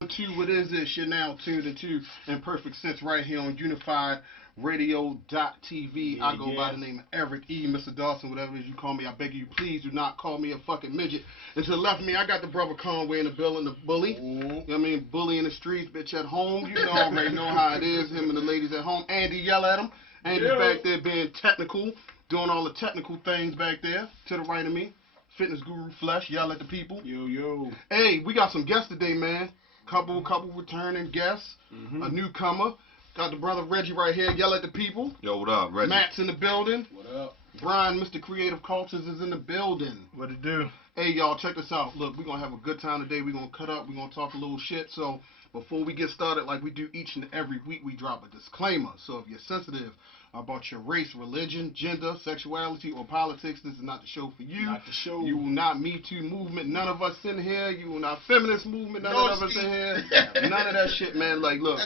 1-2, what is this? You're now tuned into Imperfect Sense right here on Unified Radio.tv. I go by the name of Eric E. Mr. Dawson, whatever it is you call me. I beg you, please do not call me a fucking midget. And to the left of me, I got the brother Conway in the building, the bully. You know what I mean? Bully in the streets, bitch at home. You know, already know how it is. Him and the ladies at home. Andy, yell at him. Andy back there being technical, doing all the technical things back there. To the right of me, Fitness Guru Flesh, yell at the people. Yo. Hey, we got some guests today, man. Couple returning guests. A newcomer. Got the brother Reggie right here, yell at the people. Yo, what up, Reggie? Matt's in the building. What up? Brian, Mr. Creative Cultures, is in the building. What it do? Hey, y'all, check this out. Look, we're going to have a good time today. We're going to cut up. We're going to talk a little shit. So before we get started, like we do each and every week, we drop a disclaimer. So if you're sensitive about your race, religion, gender, sexuality, or politics, this is not the show for you. Not the show. You will not Me Too movement. None of us in here. You will not feminist movement. None of us in here. None of that shit, man. Like, look,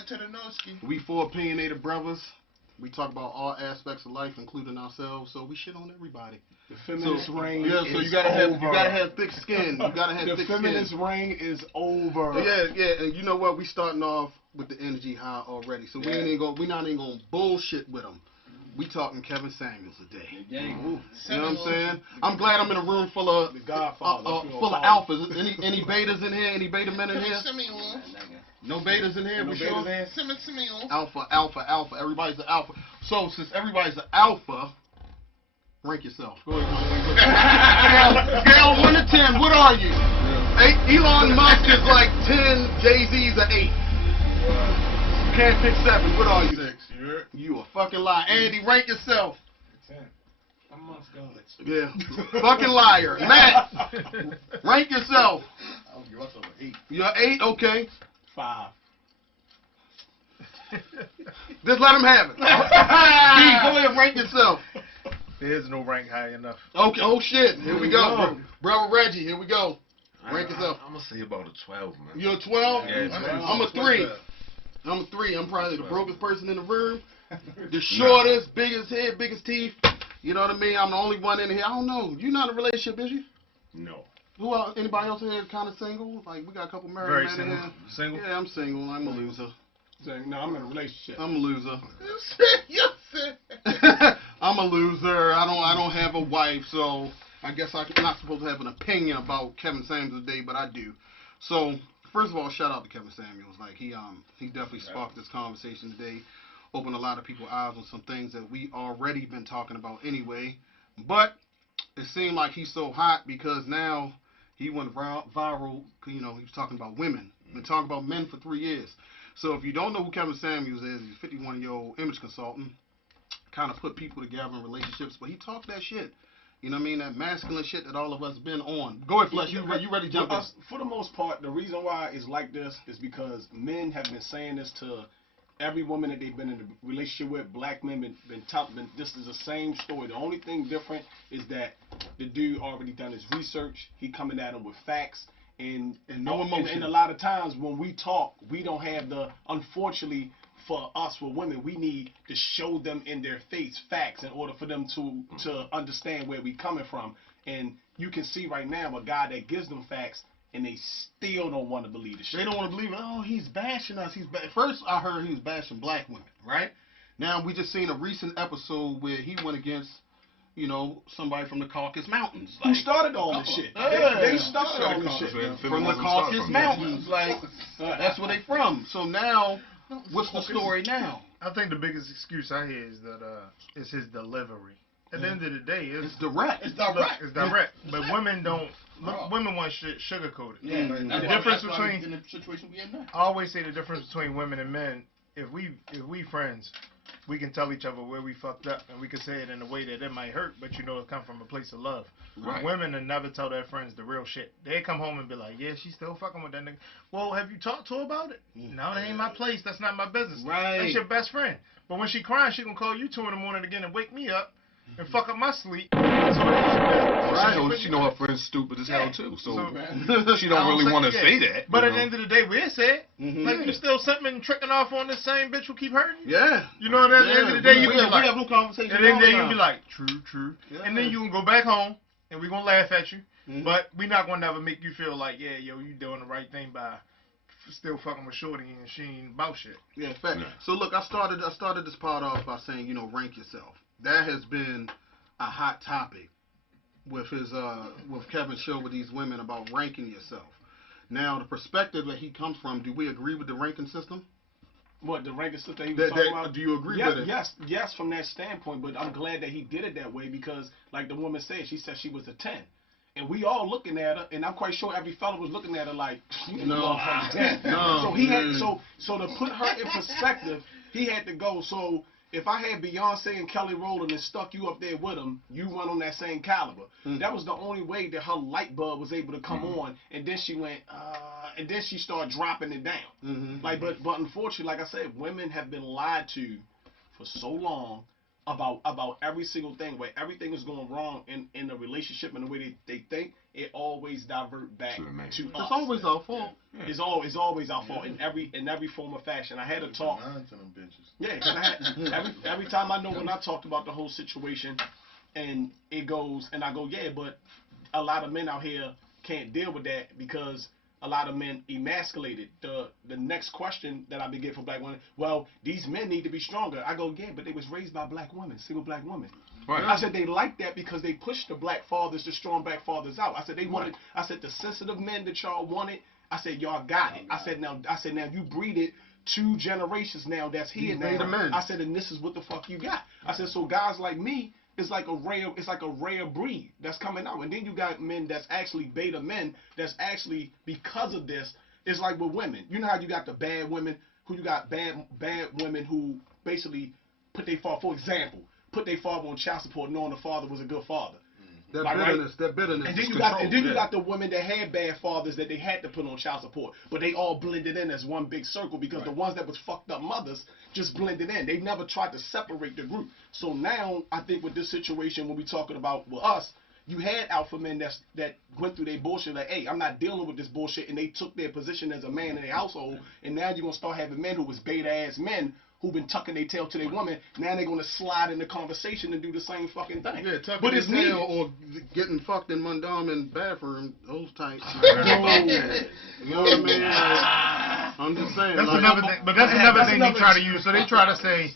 we four opinionated brothers. We talk about all aspects of life, including ourselves. So we shit on everybody. The feminist reign so is you gotta have over. you gotta have thick skin. You gotta have thick skin. The feminist reign is over. Yeah, and you know what? We starting off with the energy high already. So we're not even gonna bullshit with them. We talking Kevin Samuels today. You know what I'm saying? I'm glad I'm in a room full of alphas. Any betas in here? Any beta men in here? No betas in here? No we betas sure? Alpha. Everybody's an alpha. So since everybody's an alpha, rank yourself. Go ahead. Scale 1 to 10. What are you? 8. Elon Musk is like 10. Jay-Z's an 8. You can't pick 7. What are you? 6. You a fucking liar. Andy, rank yourself. 10. I'm Musk gods. Yeah. Fucking liar. Matt, rank yourself. I'll give myself an 8. You're 8? Okay. 5. Just let him have it. B, go ahead and rank yourself. There's no rank high enough. Okay. Oh, shit. Here we go. Brother Reggie, here we go. Rank yourself. I'm going to say about a 12, man. You're a 12? Yeah, I'm a 3. I'm a 3. I'm probably the brokest person in the room. The shortest, biggest head, biggest teeth. You know what I mean? I'm the only one in here. I don't know. You not in a relationship, is you? No. Who else? Anybody else in here kind of single? Like, we got a couple married men in here. Single? Yeah, I'm single. I'm a loser. No, I'm in a relationship. I'm a loser. I'm a loser. I don't have a wife, so I guess I'm not supposed to have an opinion about Kevin Samuels today, but I do. So, first of all, shout out to Kevin Samuels. Like, he definitely sparked this conversation today. Opened a lot of people's eyes on some things that we already been talking about anyway. But it seemed like he's so hot because now he went viral. You know, he was talking about women. Been talking about men for 3 years. So if you don't know who Kevin Samuels is, he's a 51-year-old image consultant. Kind of put people together in relationships, but he talked that shit. You know what I mean? That masculine shit that all of us been on. Go ahead, Flesh. You ready to jump in? For the most part, the reason why it's like this is because men have been saying this to every woman that they've been in a relationship with. Black men been this is the same story. The only thing different is that the dude already done his research. He coming at him with facts. And no emotion. And a lot of times when we talk, we don't have unfortunately for us, for women, we need to show them in their face facts in order for them to understand where we coming from. And you can see right now a guy that gives them facts and they still don't want to believe the shit. They don't want to believe it. Oh, he's bashing us. First I heard he was bashing black women, right? Now we just seen a recent episode where he went against, you know, somebody from the Caucasus Mountains. Who started all this shit? They started all this shit. From the Caucasus Mountains. Like, that's where they from. So now, what's the story now? I think the biggest excuse I hear is that it's his delivery. At the end of the day, it's direct. It's direct. But women don't. Women want shit sugar coated. Yeah. The difference between in the situation we in now. I always say the difference between women and men. If we friends, we can tell each other where we fucked up, and we can say it in a way that it might hurt, but you know it come from a place of love. Right. Women will never tell their friends the real shit. They come home and be like, yeah, she's still fucking with that nigga. Well, have you talked to her about it? No, that ain't my place. That's not my business. Right. That's your best friend. But when she crying, she gonna call you 2 in the morning again and wake me up and fuck up my sleep. Right. She know her friend's stupid as hell too, so she don't really want to say that. But at the end of the day, we'll say it. Like you still something tricking off on this same bitch who keep hurting you. Yeah. You know, at the end of the day, you be like, we have no conversation. and then you be like, true. Yeah. And then you can go back home and we gonna laugh at you, but we not gonna never make you feel like, yeah, yo, you doing the right thing by still fucking with shorty and she ain't about shit. Yeah, fact. So look, I started this part off by saying, you know, rank yourself. That has been a hot topic with Kevin's show with these women about ranking yourself. Now, the perspective that he comes from, do we agree with the ranking system? What, the ranking system he was talking about? Do you agree with it? Yes, from that standpoint, but I'm glad that he did it that way because, like the woman said, she said she was a 10. And we all looking at her, and I'm quite sure every fella was looking at her like, you know, no. So he had so to put her in perspective, he had to go. So if I had Beyonce and Kelly Rowland and stuck you up there with them, you run on that same caliber. That was the only way that her light bulb was able to come on. And then she went, and then she started dropping it down. Like, but unfortunately, like I said, women have been lied to for so long about every single thing, where everything is going wrong in a relationship and the way they think, it always divert back to us. It's always our fault. Yeah. It's always our fault in every form of fashion. I had to talk. Yeah, because I had every time I know when I talked about the whole situation, and it goes, and I go, yeah, but a lot of men out here can't deal with that because a lot of men emasculated. The next question that I be getting from black women, well, these men need to be stronger. I go, yeah, but they was raised by black women, single black women. Right. I said they like that because they pushed the black fathers, the strong black fathers out. I said they wanted. I said the sensitive men that y'all wanted. I said y'all got it. I said now you breeded 2 generations now that's here now. I said and this is what the fuck you got. I said so guys like me. It's like a rare breed that's coming out, and then you got men that's actually beta men that's actually because of this. It's like with women. You know how you got the bad women who you got bad women who basically put their father, for example, put their father on child support, knowing the father was a good father. That bitterness. And then you got the women that had bad fathers that they had to put on child support, but they all blended in as one big circle because the ones that was fucked up mothers just blended in. They never tried to separate the group. So now I think with this situation, when we talking about with us, you had alpha men that went through their bullshit like, hey, I'm not dealing with this bullshit, and they took their position as a man in their household, and now you're gonna start having men who was beta ass men who've been tucking their tail to their woman, now they're going to slide in the conversation and do the same fucking thing. Yeah, tucking their tail or getting fucked in Mundam in bathroom, those types. You know what I mean? I'm just saying. That's another thing, but that's another thing they try to use. So they try to say,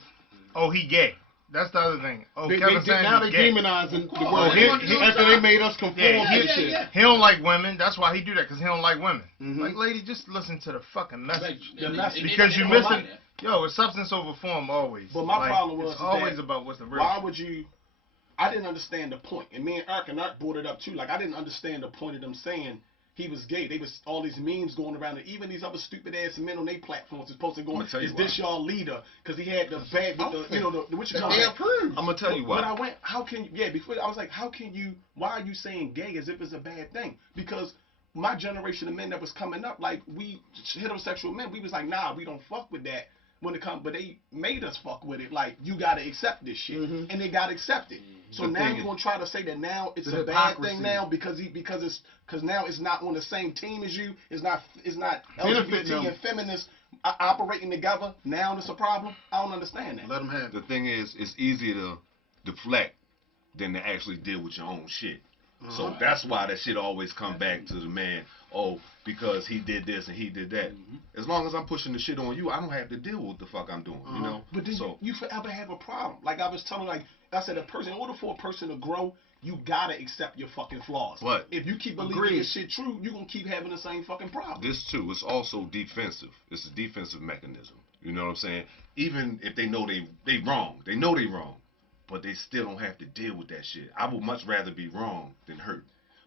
oh, he gay. That's the other thing. Oh, Kevin Samuels now they're demonizing the word after they made us conform to shit. He don't like women. That's why he do that, because he don't like women. Like, lady, just listen to the fucking message. Because you missing. Yo, it's substance over form always. But my problem was it's always about what's the real. Why would you? I didn't understand the point, and me and Eric brought it up too. Like I didn't understand the point of them saying he was gay. They was all these memes going around, and even these other stupid ass men on their platforms is posting going, "Is this y'all leader?" Because he had the bag with the what you call it? I'm gonna tell you why. But I went, how can you? Yeah, before I was like, how can you? Why are you saying gay as if it's a bad thing? Because my generation of men that was coming up, like we heterosexual men, we was like, nah, we don't fuck with that. When it comes, but they made us fuck with it. Like you gotta accept this shit, and they got accepted. So now you're gonna try to say that now it's a bad thing now because now it's not on the same team as you. It's not LGBT and feminists operating together. Now it's a problem. I don't understand that. Let them have it. The thing is, it's easier to deflect than to actually deal with your own shit. So that's why that shit always come back to the man. Oh, because he did this and he did that. As long as I'm pushing the shit on you, I don't have to deal with what the fuck I'm doing. You know. But then you forever have a problem. Like I was telling, like I said, in order for a person to grow, you gotta accept your fucking flaws. But if you keep believing this shit true, you gonna keep having the same fucking problem. This too, it's also defensive. It's a defensive mechanism. You know what I'm saying? Even if they know they wrong, they know they wrong, but they still don't have to deal with that shit. I would much rather be wrong than hurt.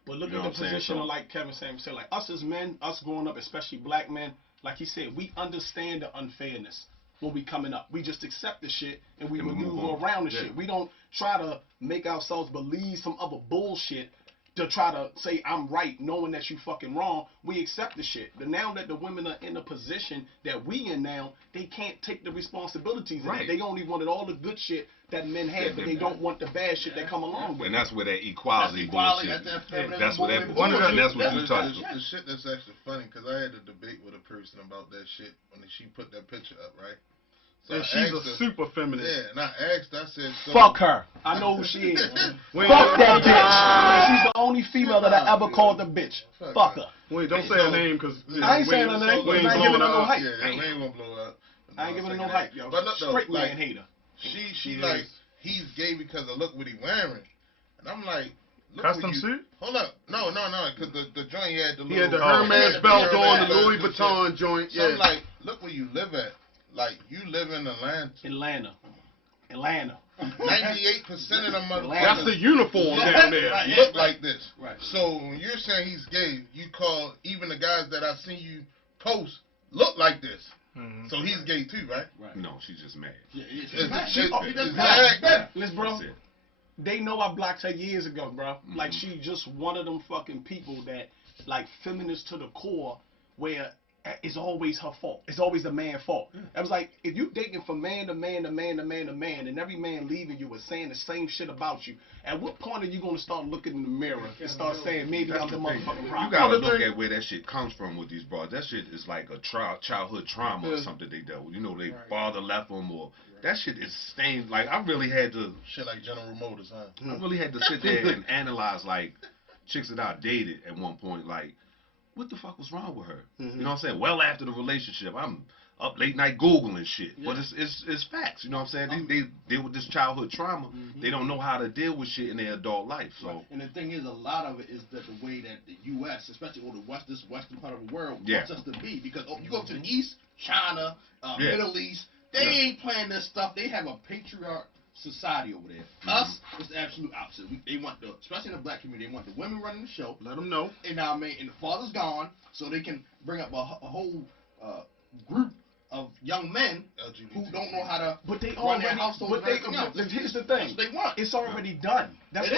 But look at the position of, like Kevin Samuels said, like us as men, us growing up, especially black men, like he said, we understand the unfairness when we coming up. We just accept the shit and we maneuver around the shit. We don't try to make ourselves believe some other bullshit to try to say I'm right, knowing that you fucking wrong. We accept the shit. But now that the women are in a position that we in now, they can't take the responsibilities. Right. They only wanted all the good shit that men have, but they don't want the bad shit that come along with it. And that's where that equality bullshit. That's what that bullshit. And that's what you talking about. The shit that's actually funny, because I had a debate with a person about that shit when she put that picture up, right? And she's a super feminist. Yeah, and I asked, I said, so. Fuck her. I know who she is. Wait, Fuck that bitch. She's the only female that I ever called a bitch. Fuck her. Wait, don't say her name, because... I ain't saying her name. We ain't I ain't giving her no hype. Yeah, we ain't gonna blow up. I ain't giving her no hype, yo. But look, Straight like, man hater. She like, he's gay because of look what he wearing. And I'm like, look Custom what you, suit? Hold up. No, because the joint he had the He had the little... Hermes belt on, the Louis Vuitton joint. So I'm like, look where you live at. Like, you live in Atlanta. 98% of them motherfuckers... That's the uniform down there. Look like this. Right. So when you're saying he's gay, you call even the guys that I seen you post look like this. Mm-hmm. So he's gay too, right? No, she's just mad. Listen, bro. They know I blocked her years ago, bro. Like, she just one of them fucking people that, like, feminist to the core, where it's always her fault. It's always the man's fault. I was like, if you dating from man to man to man to man to man, and every man leaving you is saying the same shit about you, at what point are you going to start looking in the mirror and start saying, maybe I'm the motherfucking problem? You gotta look at where that shit comes from with these bras. That shit is like a childhood trauma or something they dealt with. You know, their father left them, or that shit is stained. Like, I really had to... Shit like General Motors, huh? I really had to sit there and analyze, like, chicks that I dated at one point, like, what the fuck was wrong with her? You know what I'm saying? Well after the relationship, I'm up late night Googling shit. But it's facts, you know what I'm saying? They deal with this childhood trauma. They don't know how to deal with shit in their adult life. So And the thing is, a lot of it is that the way that the U.S., especially or this western part of the world, wants us to be. Because you go to the East, China, Middle East, they ain't playing this stuff. They have a patriarch society over there. Us, it's the absolute opposite. They want especially in the black community, they want the women running the show. Let them know. And now, and the father's gone, so they can bring up a whole group of young men who don't know how to run their household. But here's the thing. That's what they want. It's already done. That's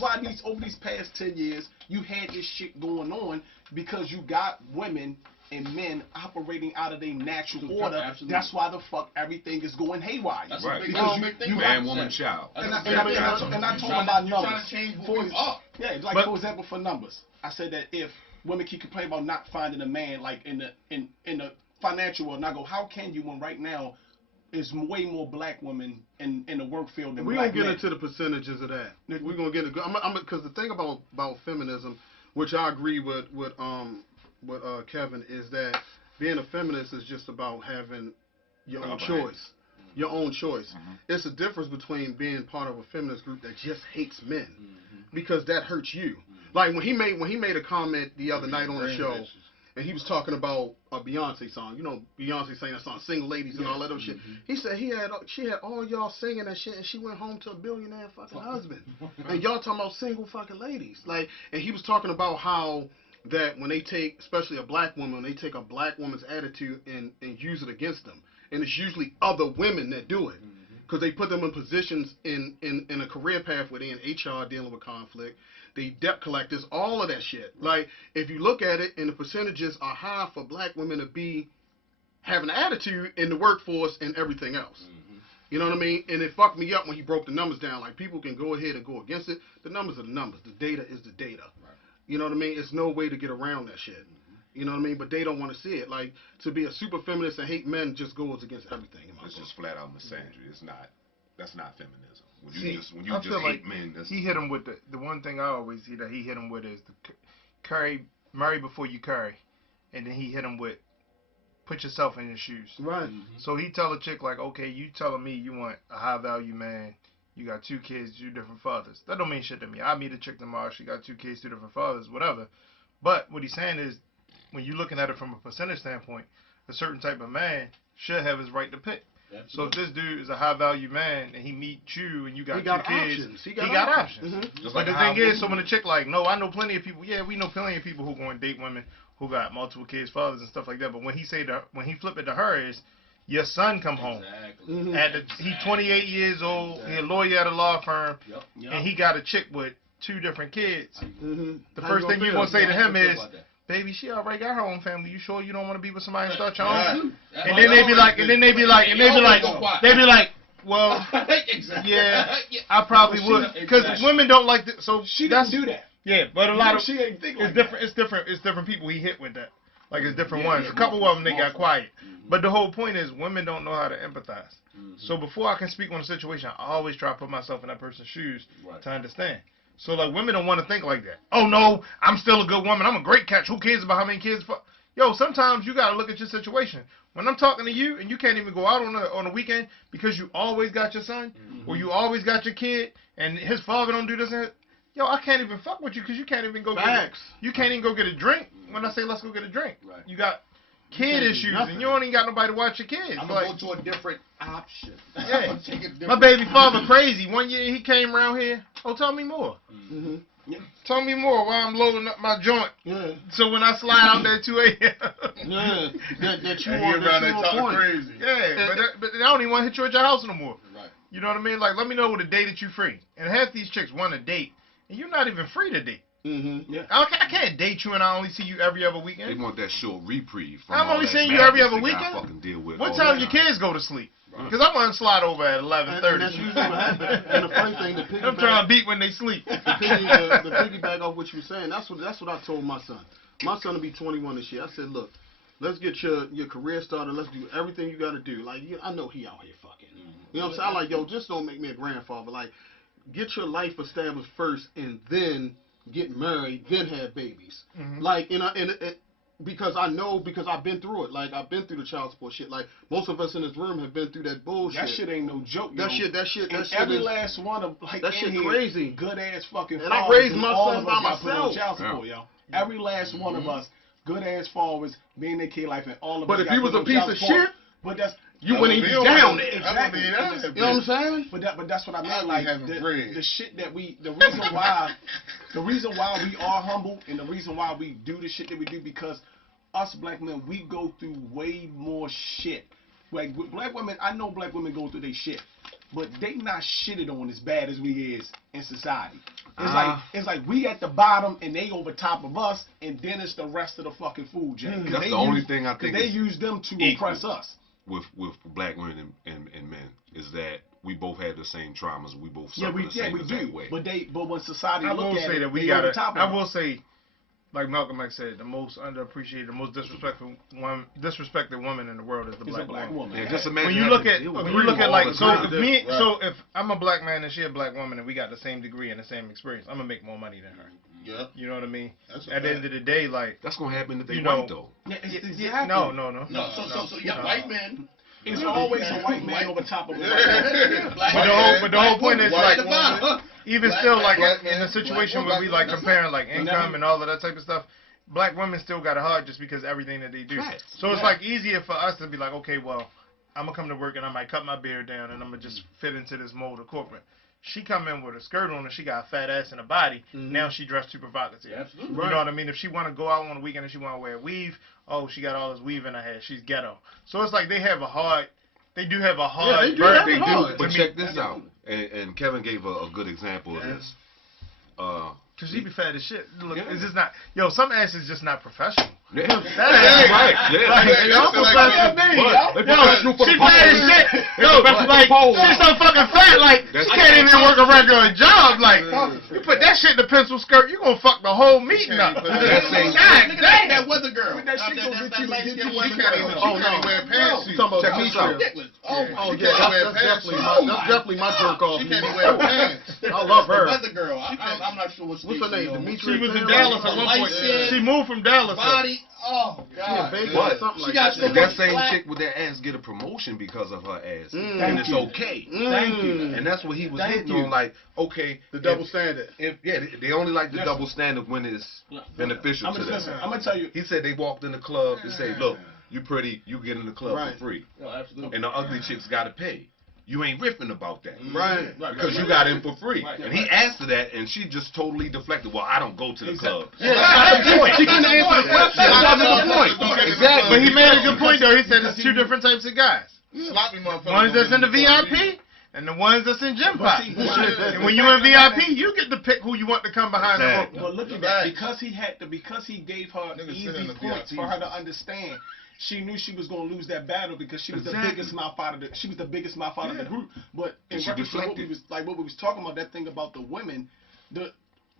why over these past 10 years you had this shit going on, because you got women and men operating out of their natural order. Absolutely. That's why the fuck everything is going haywire. That's right. Because you man, woman, child. And I told about numbers. Trying to change who you are. Yeah, like for example, for numbers, I said that if women keep complaining about not finding a man, like in the financial world, and I go, how can you when right now there's way more black women in the work field than We're black going to men. get into the percentages of that. We're going to get into because the thing about feminism, which I agree with Kevin, is that being a feminist is just about having your own choice. Your own choice. It's a difference between being part of a feminist group that just hates men, because that hurts you. Like when he made a comment the other night on the show, and he was talking about a Beyonce song. You know, Beyonce sang that song, "Single Ladies" and all that other shit. He said she had all y'all singing that shit, and she went home to a billionaire fucking husband, and y'all talking about single fucking ladies. Like, and he was talking about how that when they take, especially a black woman, when they take a black woman's attitude and use it against them, and it's usually other women that do it, because they put them in positions in a career path where they're in HR dealing with conflict, they debt collectors, all of that shit. Like, if you look at it, and the percentages are high for black women to be having an attitude in the workforce and everything else. You know what I mean? And it fucked me up when he broke the numbers down. Like, people can go ahead and go against it. The numbers are the numbers. The data is the data. You know what I mean? It's no way to get around that shit. You know what I mean? But they don't want to see it. Like, to be a super feminist and hate men just goes against everything. It's just flat out misandry. It's not. That's not feminism. When you I just feel hate like men, that's he hit him with the one thing I always see that he hit him with is the marry before you carry, and then he hit him with put yourself in his shoes. Right. So he tell a chick like, okay, you telling me you want a high value man, you got 2 kids, 2 different fathers. That don't mean shit to me. I meet a chick tomorrow, she got 2 kids, 2 different fathers, whatever. But what he's saying is, when you're looking at it from a percentage standpoint, a certain type of man should have his right to pick. So if this dude is a high value man and he meet you and you got 2 kids, options. he got options. just But like the a thing is, high so when the chick like, no, I know plenty of people. Yeah, we know plenty of people who go and date women who got multiple kids, fathers and stuff like that. But when he flip it to her is, your son come home. He's 28 years old. He's a lawyer at a law firm, and he got a chick with 2 different kids. The first thing you gonna say to him is, baby, she already got her own family. You sure you don't want to be with somebody and start your own? And then they be like, well, yeah, I probably would, because women don't like this. So she doesn't do that. Yeah, but a lot of she ain't think like it's different. It's different people he hit with that. Like it's different ones. A couple of them they got quiet. But the whole point is women don't know how to empathize. So before I can speak on a situation, I always try to put myself in that person's shoes to understand. So like women don't want to think like that. Oh no, I'm still a good woman. I'm a great catch. Who cares about how many kids? Yo, sometimes you gotta look at your situation. When I'm talking to you and you can't even go out on the weekend because you always got your son or you always got your kid and his father don't do this and yo, I can't even fuck with you because you can't even go you can't even go get a drink when I say let's go get a drink. Right. You got kid issues and you don't even got nobody to watch your kids. I'm going to go to a different option. Yeah. My baby father crazy. One year he came around here. Oh, tell me more. Yeah. Tell me more while I'm loading up my joint. Yeah. So when I slide out there at 2 a.m. Yeah. That you want around there talking crazy. Yeah, but I don't even want to hit you at your house no more. Right. You know what I mean? Like, let me know the day that you free. And half these chicks want a date, and you're not even free to date. Yeah. I can't date you and I only see you every other weekend. They want that short reprieve. I'm only seeing you every other weekend. What time your kids go to sleep? Because I want to slide over at 11:30. And that's usually what happens. And the funny thing, I'm trying to beat when they sleep. The piggyback off what you were saying, that's what I told my son. My son will be 21 this year. I said, look, let's get your career started. Let's do everything you got to do. Like, I know he out here fucking. You know what I'm saying? I'm like, yo, just don't make me a grandfather. Like, get your life established first and then get married, then have babies. Like, because I know, because I've been through it. Like, I've been through the child support shit. Like, most of us in this room have been through that bullshit. That shit ain't no joke, That shit. Every last one of, like, that shit crazy. Good ass fucking. And I raised my son by myself. Child support, yo. Every last one of us, good ass fathers, being their kid life, and all of us. But if he was a piece of shit, but that's. You wouldn't even be down there. Exactly. You know what I'm saying? But that's what I meant. Like the shit that the reason why we are humble and the reason why we do the shit that we do, because us black men, we go through way more shit. Like with black women, I know black women go through their shit, but they not shitted on as bad as we is in society. It's like we at the bottom and they over top of us, and then it's the rest of the fucking food chain. That's the only thing I think. They use them to oppress us. With black women and men is that we both had the same traumas. We both suffer the same exact way. But when society look at it, we got it. I will say, like Malcolm X said, the most underappreciated, the most disrespected woman in the world is the black woman. Yeah, just imagine when you look at like so if I'm a black man and she a black woman and we got the same degree and the same experience, I'm gonna make more money than her. Yeah. You know what I mean? At the end of the day, like that's gonna happen if they white though. Yeah, no. So yeah, white men. It's always a white man over top of a but the whole point is like even still like in a situation where we like comparing like income and all of that type of stuff, black women still got it hard just because everything that they do. So it's like easier for us to be like, okay, well, I'm gonna come to work and I might cut my beard down and I'm gonna just fit into this mold of corporate. She come in with a skirt on and she got a fat ass and a body. Now she dressed too provocative. Absolutely. You know what I mean? If she want to go out on the weekend and she want to wear a weave, oh, she got all this weave in her hair. She's ghetto. So it's like they do have a hard. They do. But check this out. And Kevin gave a good example of this. Cause she be fat as shit. Look, it's just not. Yo, some ass is just not professional. Yeah. That's right. She fat as shit. Yo, like she's so fucking fat. Like she can't even work a regular job. Like you put that shit in the pencil skirt, you gonna fuck the whole meeting up. That weather girl. She can't even wear pants. Check this out. That's definitely my jerk off. She can't even wear pants. I love her. Weather girl. I'm not sure what's her name. She was in Dallas at one point. She moved from Dallas. Body. Oh God. But that same chick with that ass get a promotion because of her ass, and it's okay. Thank you. And that's what he was hitting on. Like, okay, the double standard. They only like the double standard when it's beneficial to them. Listen, I'm gonna tell you. He said they walked in the club and say, look, you pretty, you get in the club for free. No, absolutely. And the ugly chicks gotta pay. You ain't riffing about that. Right. Because you got in for free. And he asked her that, and she just totally deflected. Well, I don't go to the club. Yeah, that's the point. She couldn't answer the question. That's the point. Exactly. But he made a good point, though. He said there's two different types of guys. Sloppy motherfuckers. Ones that's in the VIP, and the ones that's in gym pop. And when you in VIP, you get to pick who you want to come behind the rope. But look at that. Because he gave her easy points for her to understand. She knew she was going to lose that battle because she was the biggest mouth out of the group. But in reference to what we was talking about, that thing about the women, the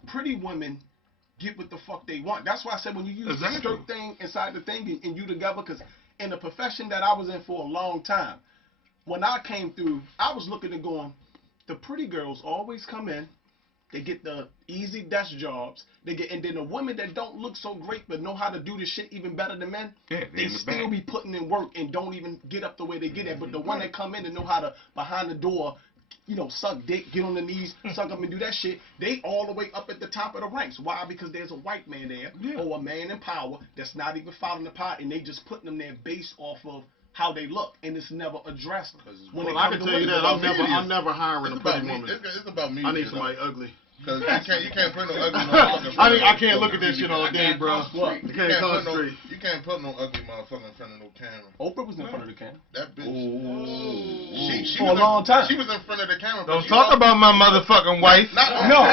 pretty women get what the fuck they want. That's why I said when you use the skirt thing inside the thing and you together, because in the profession that I was in for a long time, when I came through, I was looking and going, the pretty girls always come in, they get the easy desk jobs, and then the women that don't look so great but know how to do this shit even better than men, they still be putting in work and don't even get up the way they get at. But the one that come in and know how to, behind the door, suck dick, get on the knees, suck up and do that shit, they all the way up at the top of the ranks. Why? Because there's a white man there or a man in power that's not even following the pot, and they just putting them there based off of how they look, and it's never addressed. Well, I can tell you that I'm never hiring a pretty woman. It's about me. I need somebody ugly. Cause you can't put no ugly motherfucker. I can't look at this shit all day, bro. You can't concentrate. You can't put no ugly motherfucker in front of no camera. Oprah was in front of the camera. That bitch. She for a long time. She was in front of the camera. Don't talk about my motherfucking wife. No.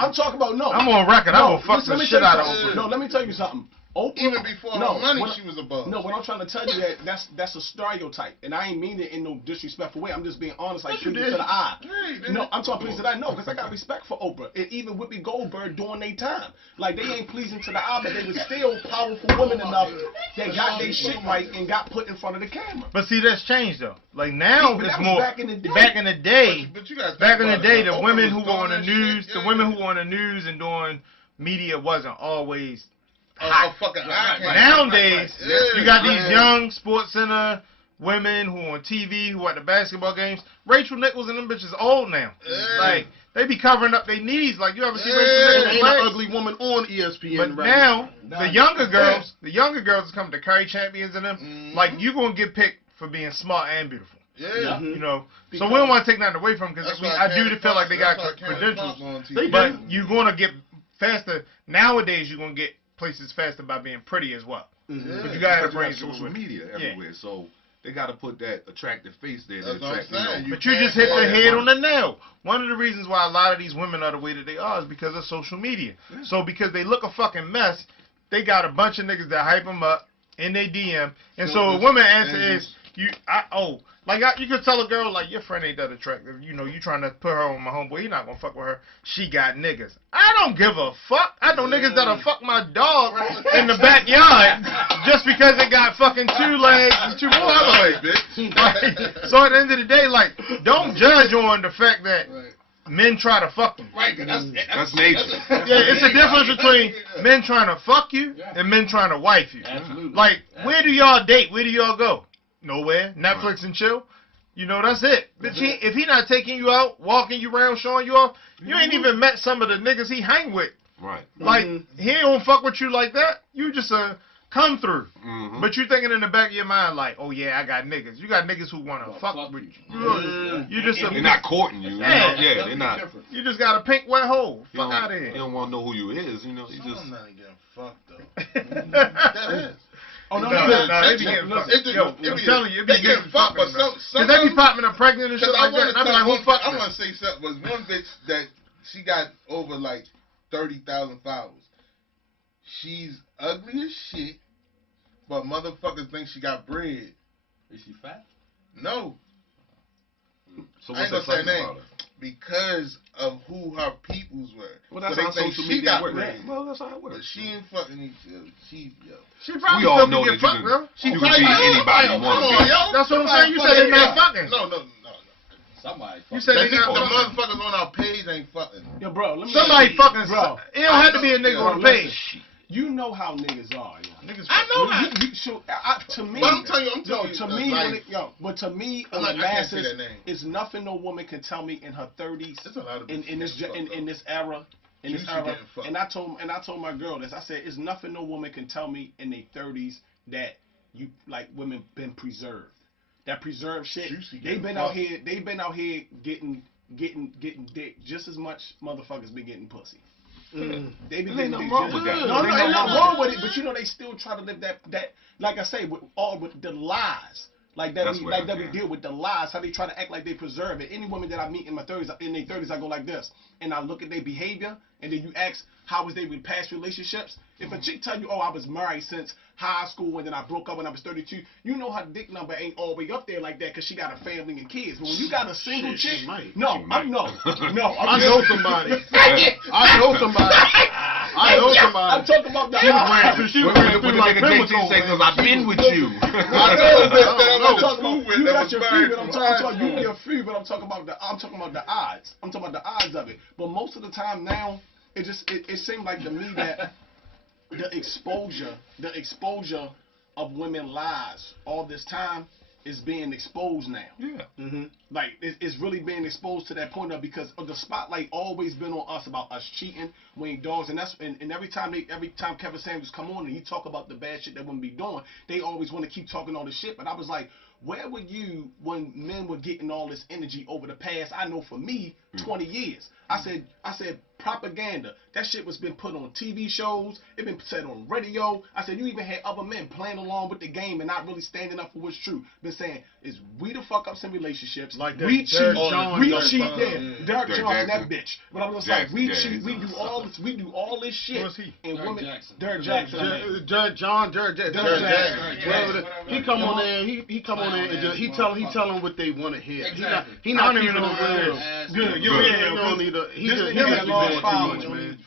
I'm talking about no. I'm on record. I will fuck the shit out of Oprah. No, let me tell you something. Oprah, even before her money, she was above. No, what I'm trying to tell you that's a stereotype, and I ain't mean it in no disrespectful way. I'm just being honest, like pleasing to the eye. No, I'm talking pleasing to the eye. No, because I got respect for Oprah, and even Whoopi Goldberg during their time. Like they ain't pleasing to the eye, but they was still powerful women enough that got their shit right and got put in front of the camera. But see, that's changed though. Like now, it's more. Back in the day, the women who were on the news, and doing media wasn't always. Nowadays, you got these young Sports Center women who on TV, who at the basketball games. Rachel Nichols and them bitches old now. Like they be covering up their knees. Like you ever see Rachel Nichols? Ain't an ugly woman on ESPN. But now the younger girls come to Curry Champions and them. Like you gonna get picked for being smart and beautiful. Yeah. You know, so we don't want to take nothing away from them because I do feel like they got credentials. But you're gonna get faster nowadays. You're gonna get places faster by being pretty as well. But you gotta bring social media everywhere, so they gotta put that attractive face there. But you just hit the head on the nail. One of the reasons why a lot of these women are the way that they are is because of social media. So because they look a fucking mess, they got a bunch of niggas that hype them up in their DM, and so a woman answer is you could tell a girl like your friend ain't that attractive. You know, you trying to put her on my homeboy. He not gonna fuck with her. She got niggas. I don't give a fuck. I know niggas that'll fuck my dog in the backyard just because it got fucking 2 legs and 2 more other legs. Like, so at the end of the day, like, don't judge on the fact that men try to fuck you. Right, that's nature. Yeah, it's a difference between men trying to fuck you and men trying to wife you. Absolutely. Like, where do y'all date? Where do y'all go? Nowhere. Netflix and chill. You know, that's it. But if he not taking you out, walking you around, showing you off, you ain't even met some of the niggas he hang with. Right. Like, he don't fuck with you like that. You just come through. But you thinking in the back of your mind like, oh yeah, I got niggas. You got niggas who want to fuck with you. You just they're not courting you. Yeah, they're not. You just got a pink wet hole. Fuck out of here. You don't want to know who you is. You know, you just. I'm not getting fucked though. That is. Oh no, they be getting fucked. I'm telling you, they getting fucked. But some they be popping up pregnant and shit like that. I'm like, who fucked? I want to say something. Was one bitch that she got over like 30,000 followers. She's ugly as shit, but motherfuckers think she got bread. Is she fat? No. So I ain't gonna say her name because of who her peoples were. Well, that's so how social media works. Well, that's how it works. But she ain't fucking each other. She probably we all still know get that fucked, bro. you can be anybody you want to be. That's what I'm saying. You said they not fucking. No. Somebody. You said they not the motherfuckers on our page ain't fucking. Yo, bro, let me somebody fucking. Bro, it don't have to be a nigga on the page. You know how niggas are, yo. Niggas. I know that. To me, but I'm telling you, but to me, on the masses, it's nothing no woman can tell me in her 30s, in this era. And I told my girl this. I said, it's nothing no woman can tell me in their 30s that you like women been preserved. That preserved shit. They've been out here getting dick just as much motherfuckers been getting pussy. They be getting nothing wrong with that. No, ain't nothing wrong with it. But you know they still try to live that like I say with the lies. like that we deal with the lies, how they try to act like they preserve it. Any woman that I meet in their 30s, I go like this, and I look at their behavior, and then you ask how was they with past relationships. If a chick tell you, oh, I was married since high school and then I broke up when I was 32, you know her dick number ain't all the way up there like that because she got a family and kids. But when you got a single chick, I know somebody. I'm talking about the odds. She was wearing through like JT say, because I've been with you. I'm talking about you got your free, but I'm talking about you your free, but I'm talking about the odds. I'm talking about the odds of it. But most of the time now, it seemed like to me that the exposure of women lies all this time is being exposed now. Yeah. Mm-hmm. Like it's really being exposed to that point of because of the spotlight always been on us about us cheating, we ain't dogs, and every time Kevin Samuels come on and he talk about the bad shit that women be doing, they always want to keep talking all this shit. But I was like, where were you when men were getting all this energy over the past? I know for me, 20 years. I said propaganda. That shit was been put on TV shows. It been said on radio. I said you even had other men playing along with the game and not really standing up for what's true. Been saying is we the fuck ups in relationships. Like we cheat. Derek John, that bitch. But I was like, we cheat. We do all this. We do all this shit. Who's he? And Derek women. Jackson. Derek Jackson. Derek Jackson. He come on there. He come on there and just, he tell them what they want to hear. Exactly. He not I don't keeping even know it what it real. is. Good. He don't need to. He just nigga be lost doing too following, much, man.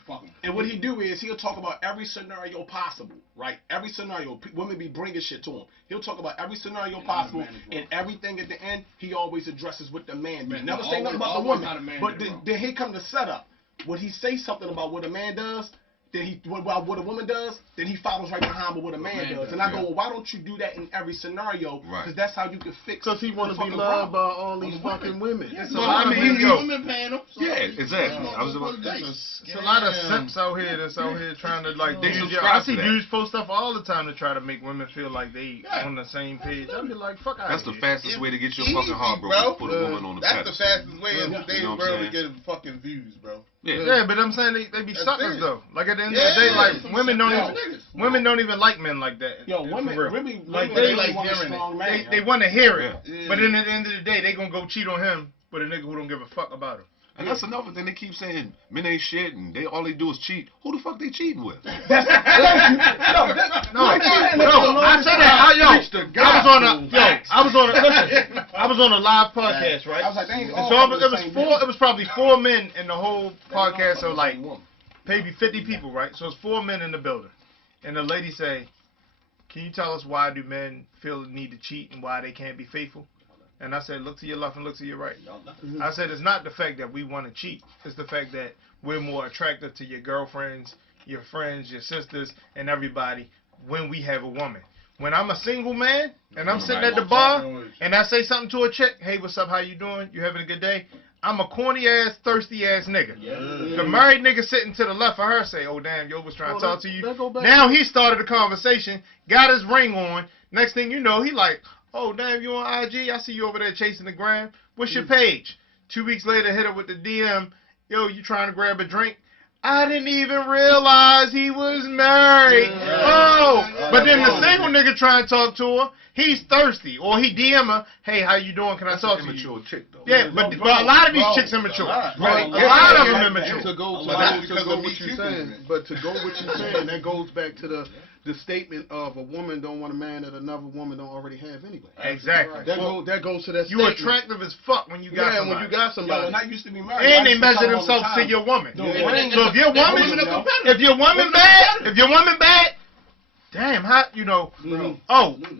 And what he do is he'll talk about every scenario possible, right? Every scenario. Women be bringing shit to him. He'll talk about every scenario possible, and everything at the end, he always addresses what the man do. Never say nothing about the woman. But then here come the setup. When he say something about what a man does, then what a woman does, then he follows right behind with what a man does. And I go, well, why don't you do that in every scenario? Because that's how you can fix. Because he want to be loved by all these fucking women. It's a lot of women paying him. Yeah, exactly. It's a lot of simps out here that's out here trying to like. They I subscribe see to that. dudes post stuff all the time to try to make women feel like they on the same page. I'd be like, fuck out That's of the here. fastest way to get your fucking heart broken. Put a woman on the That's the pedestal. fastest way in today's world to get fucking views, bro. Yeah, but I'm saying they be That's suckers it. though. Like at the end of the day, like women don't even like men like that. Yo, women really like they like want a strong man. they want to hear it, but then at the end of the day, they gonna go cheat on him with a nigga who don't give a fuck about him. And that's another thing they keep saying, men ain't shit and all they do is cheat. Who the fuck they cheating with? No, I said that. I was on a live podcast, right? I was like, it was probably 4 men in the whole podcast, so like maybe 50 people, right? So it's 4 men in the building, and the lady say, "Can you tell us why do men feel the need to cheat and why they can't be faithful?" And I said, look to your left and look to your right. I said, it's not the fact that we want to cheat. It's the fact that we're more attractive to your girlfriends, your friends, your sisters, and everybody when we have a woman. When I'm a single man and I'm sitting at the bar and I say something to a chick, hey, what's up, how you doing? You having a good day? I'm a corny-ass, thirsty-ass nigga. The married nigga sitting to the left of her say, oh, damn, yo was trying to talk to you. Now he started the conversation, got his ring on. Next thing you know, he like, oh, damn, you on IG? I see you over there chasing the gram. What's your page? 2 weeks later, hit her with the DM. Yo, you trying to grab a drink? I didn't even realize he was married. But then the single nigga trying to talk to her, he's thirsty. Or he DM her, hey, how you doing? Can I talk to you? Immature chick, though. Yeah, but a lot of these chicks immature. A lot of them immature. To go what you're saying, that goes back to the statement of a woman don't want a man that another woman don't already have anyway. Exactly. That goes to that you statement. attractive as fuck when you got somebody. when you got somebody. When I used to be married, And they measure themselves to your woman. So if your woman bad, damn, how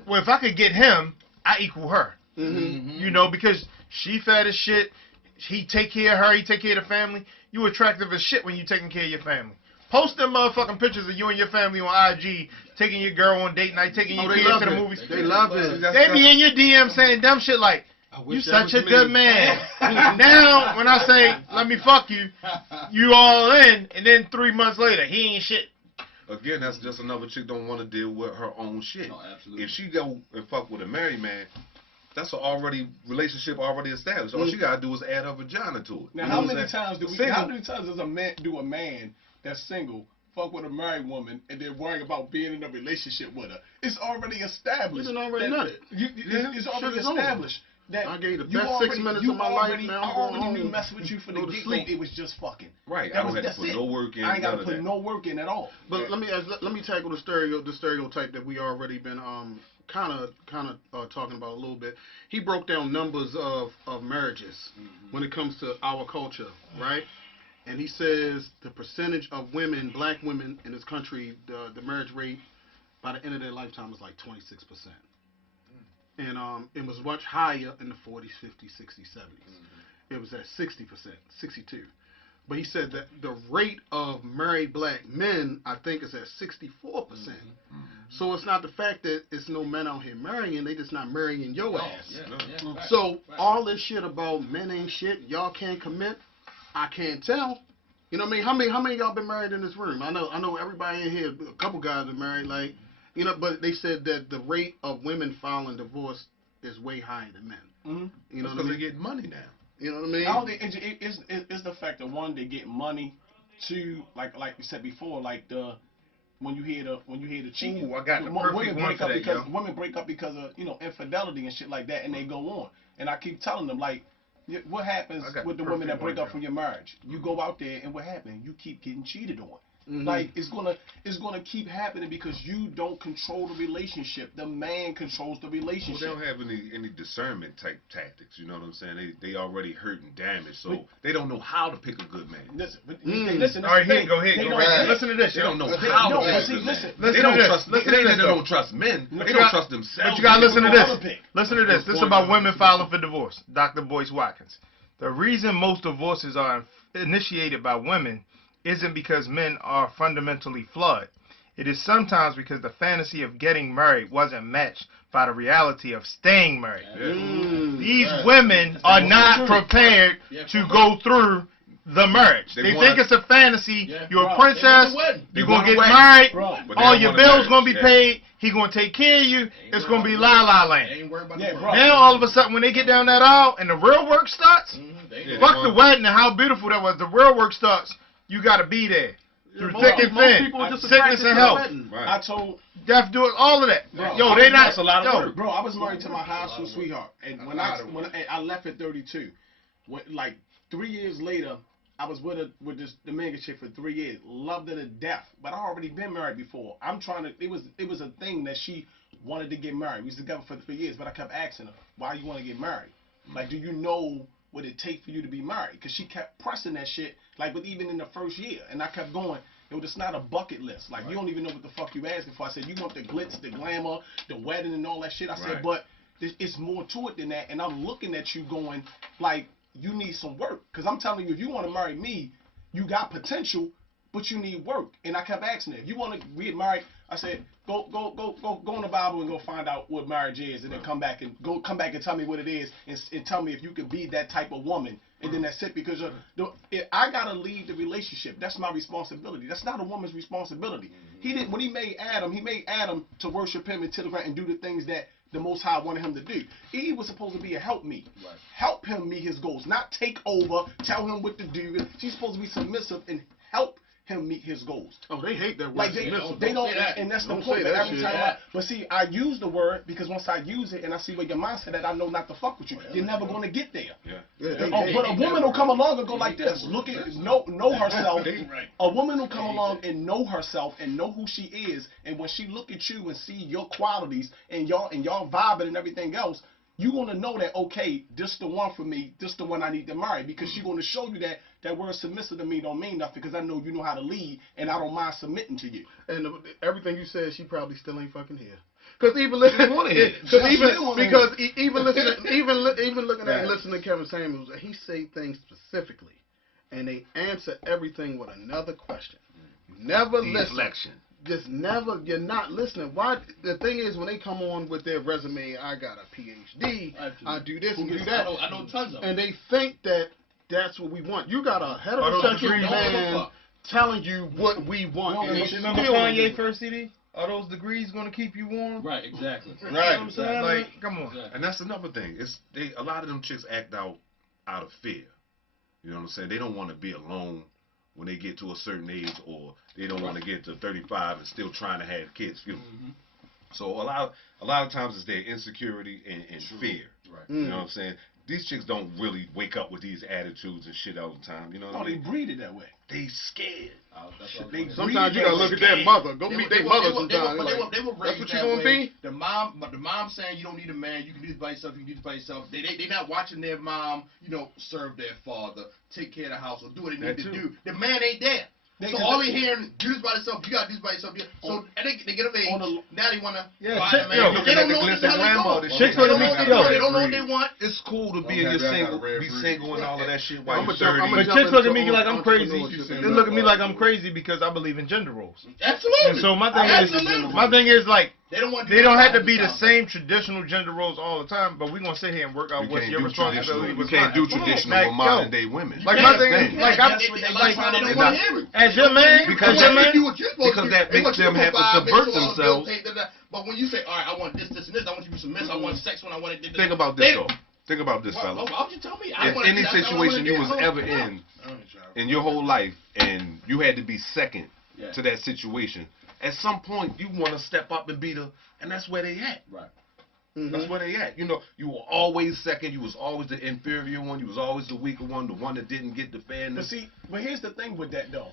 well if I could get him, I equal her. You know, because she fat as shit, he take care of her, he take care of the family. You attractive as shit when you taking care of your family. Post them motherfucking pictures of you and your family on IG, taking your girl on date night, taking your kids to the movies. They love it. They be in your DM saying dumb shit like, you such a good man. Now, when I say, let me fuck you, you all in, and then 3 months later, he ain't shit. Again, that's just another chick don't want to deal with her own shit. No, absolutely. If she go and fuck with a married man, that's a relationship already established. All she gotta do is add her vagina to it. Now, how many times does a man that's single fuck with a married woman and then worrying about being in a relationship with her. It's already established. You already know it. It's already established. That I gave the you best already, 6 minutes you of my already, life. Now I I'm going already knew home. messing with you for the Go to get-go. sleep. It was just fucking. Right. That I don't have to that's put it. no work in. I ain't got to none put of no work in at all. But let me tackle the stereotype that we already been kind of talking about a little bit. He broke down numbers of marriages when it comes to our culture, right? And he says the percentage of women, black women in this country, the marriage rate by the end of their lifetime is like 26%. And it was much higher in the 40s, 50s, 60s, 70s. It was at 60%, 62. But he said that the rate of married black men, I think, is at 64%. So it's not the fact that it's no men out here marrying, they just not marrying your ass. So all this shit about men ain't shit, y'all can't commit, I can't tell. You know what I mean? How many of y'all been married in this room? I know everybody in here, a couple guys are married, like, you know, but they said that the rate of women filing divorce is way higher than men. You know what I mean? Because they get money now. You know what I mean? I don't think it's the fact that one, they get money. Two, like you said before, like when you hear the cheating. Ooh, I got the perfect women one break for up that, because yo. women break up because of infidelity and shit like that, and they go on. And I keep telling them, like, what happens I got with the the women that perfect break one, up yo. from your marriage? You go out there, and what happens? You keep getting cheated on. Mhm. Like it's gonna keep happening because you don't control the relationship. The man controls the Well, relationship. they don't have any discernment type tactics. You know what I'm saying? They already hurt and damaged, so they don't know how to pick a good man. Listen, All right, here, go ahead. Go right. Listen to this. They yo. don't know Listen, how no, to pick but a see, good listen, man. listen They don't to this. trust. Listen It to ain't this, that they though. don't trust men. But They you don't got- trust themselves. But you gotta listen to Another this. pick. Listen to this. This is about women filing for divorce. Dr. Boyce Watkins. The reason most divorces are initiated by women isn't because men are fundamentally flawed. It is sometimes because the fantasy of getting married wasn't matched by the reality of staying married. These right. women are not prepared to go through the marriage. They They wanna- think it's a fantasy. Yeah, You're bro, a princess. They You're gonna want get a wedding. married. Bro, But they All don't your want a bills marriage. gonna be Yeah. paid. He gonna take care of you. It's gonna be la la land. They ain't worried about Yeah, the bro. world. Now all of a sudden, when they get down that aisle and the real work starts, They Yeah, know. fuck the wedding and how beautiful that was. The real work starts. You gotta be there through thick and most thin, people are just sickness attracted and to health. the wedding. Right. I told You have to do it, all of that. Bro, Yo, they not. That's a lot of yo, work. Bro, I was married to my high school sweetheart, and That's when a lot of work. I left at 32, like 3 years later, I was with this Dominican chick for 3 years, loved her to death, but I already been married before. I'm trying to. It was a thing that she wanted to get married. We was together for 3 years, but I kept asking her, why you want to get married? Like, do you know what it take for you to be married? Because she kept pressing that shit, like, but even in the first year, and I kept going. Yo, it's not a bucket list. Like, you don't even know what the fuck you asking for. I said, you want the glitz, the glamour, the wedding, and all that shit. I said, Right. but it's more to it than that. And I'm looking at you going, like, you need some work. Because I'm telling you, if you want to marry me, you got potential, but you need work. And I kept asking her, if you want to get married, I said, go in the Bible and go find out what marriage is, and then come back and tell me what it is, and tell me if you could be that type of woman. And then that's it, because I gotta lead the relationship. That's my responsibility. That's not a woman's responsibility. He didn't. When he made Adam to worship him and to the ground and do the things that the Most High wanted him to do. Eve was supposed to be a helpmeet. Right. Help him meet his goals, not take over, tell him what to do. She's supposed to be submissive and help him meet his goals. Oh, they hate that word. Like they submissive. don't, say that. and that's the Don't point. say But that every shit. time, but see, I use the word because once I use it and I see where your mindset at, I know not to fuck with you. You're never going to get there. Yeah. Yeah, they Oh, hate but a that woman word. will come along and go like this. Look at know herself. Right. A woman will come along and know herself and know who she is. And when she look at you and see your qualities and y'all vibing and everything else, you're gonna know that, okay, this the one for me. This the one I need to marry, because she's gonna show you that word submissive to me don't mean nothing, because I know you know how to lead and I don't mind submitting to you. And everything you said, she probably still ain't fucking here. Because even listening, wanna hear it. even looking at and listening to Kevin Samuels, he say things specifically, and they answer everything with another question. You never listen. Deflection. Just never. You're not listening. Why? The thing is, when they come on with their resume, I got a PhD. I do this and do that. I know tons of them. And they think that that's what we want. You got a those heterosexual degrees, man telling you what we want. and they Remember still Kanye do it. first CD? Are those degrees gonna keep you warm? Right, exactly. Right. You know what I'm saying? Like, come on. Exactly. And that's another thing. A lot of them chicks act out of fear. You know what I'm saying? They don't want to be alone when they get to a certain age, or they don't want to get to 35 and still trying to have kids. So a lot of times it's their insecurity and fear. Right. You know what I'm saying? These chicks don't really wake up with these attitudes and shit all the time. You know what I mean? They breed it that way. They scared. Sometimes you gotta look at their mother. Go meet their mother sometimes. They were That's raised what that you gonna way. be? The mom saying you don't need a man, you can do this by yourself, you can do this by yourself. They not watching their mom, serve their father, take care of the house, or do what they need to do. The man ain't there. So all they hearing, do this by yourself, you gotta do this by yourself. So they get of age, now they wanna buy a man. They don't know what the hell they want. They don't know what they want. It's cool to be single and all of that shit while you're 30. But chicks look at me like I'm crazy. They look at me like I'm crazy because I believe in gender roles. Absolutely. And so my thing is like, they don't have to be the same traditional gender roles all the time, but we're gonna sit here and work out what's your responsibility. You can't do traditional with modern day women. Like my thing, as your man, because that makes them have to subvert themselves. But when you say, all right, I want this, this, and this, I want you to be submissive, I want sex when I want it. Think about this though. Think about this, fella. Why would you tell me? If any situation you was ever in your whole life, and you had to be second to that situation, at some point you want to step up and be and that's where they at. Right. That's where they at. You were always second. You was always the inferior one. You was always the weaker one, the one that didn't get the fairness. But here's the thing with that though.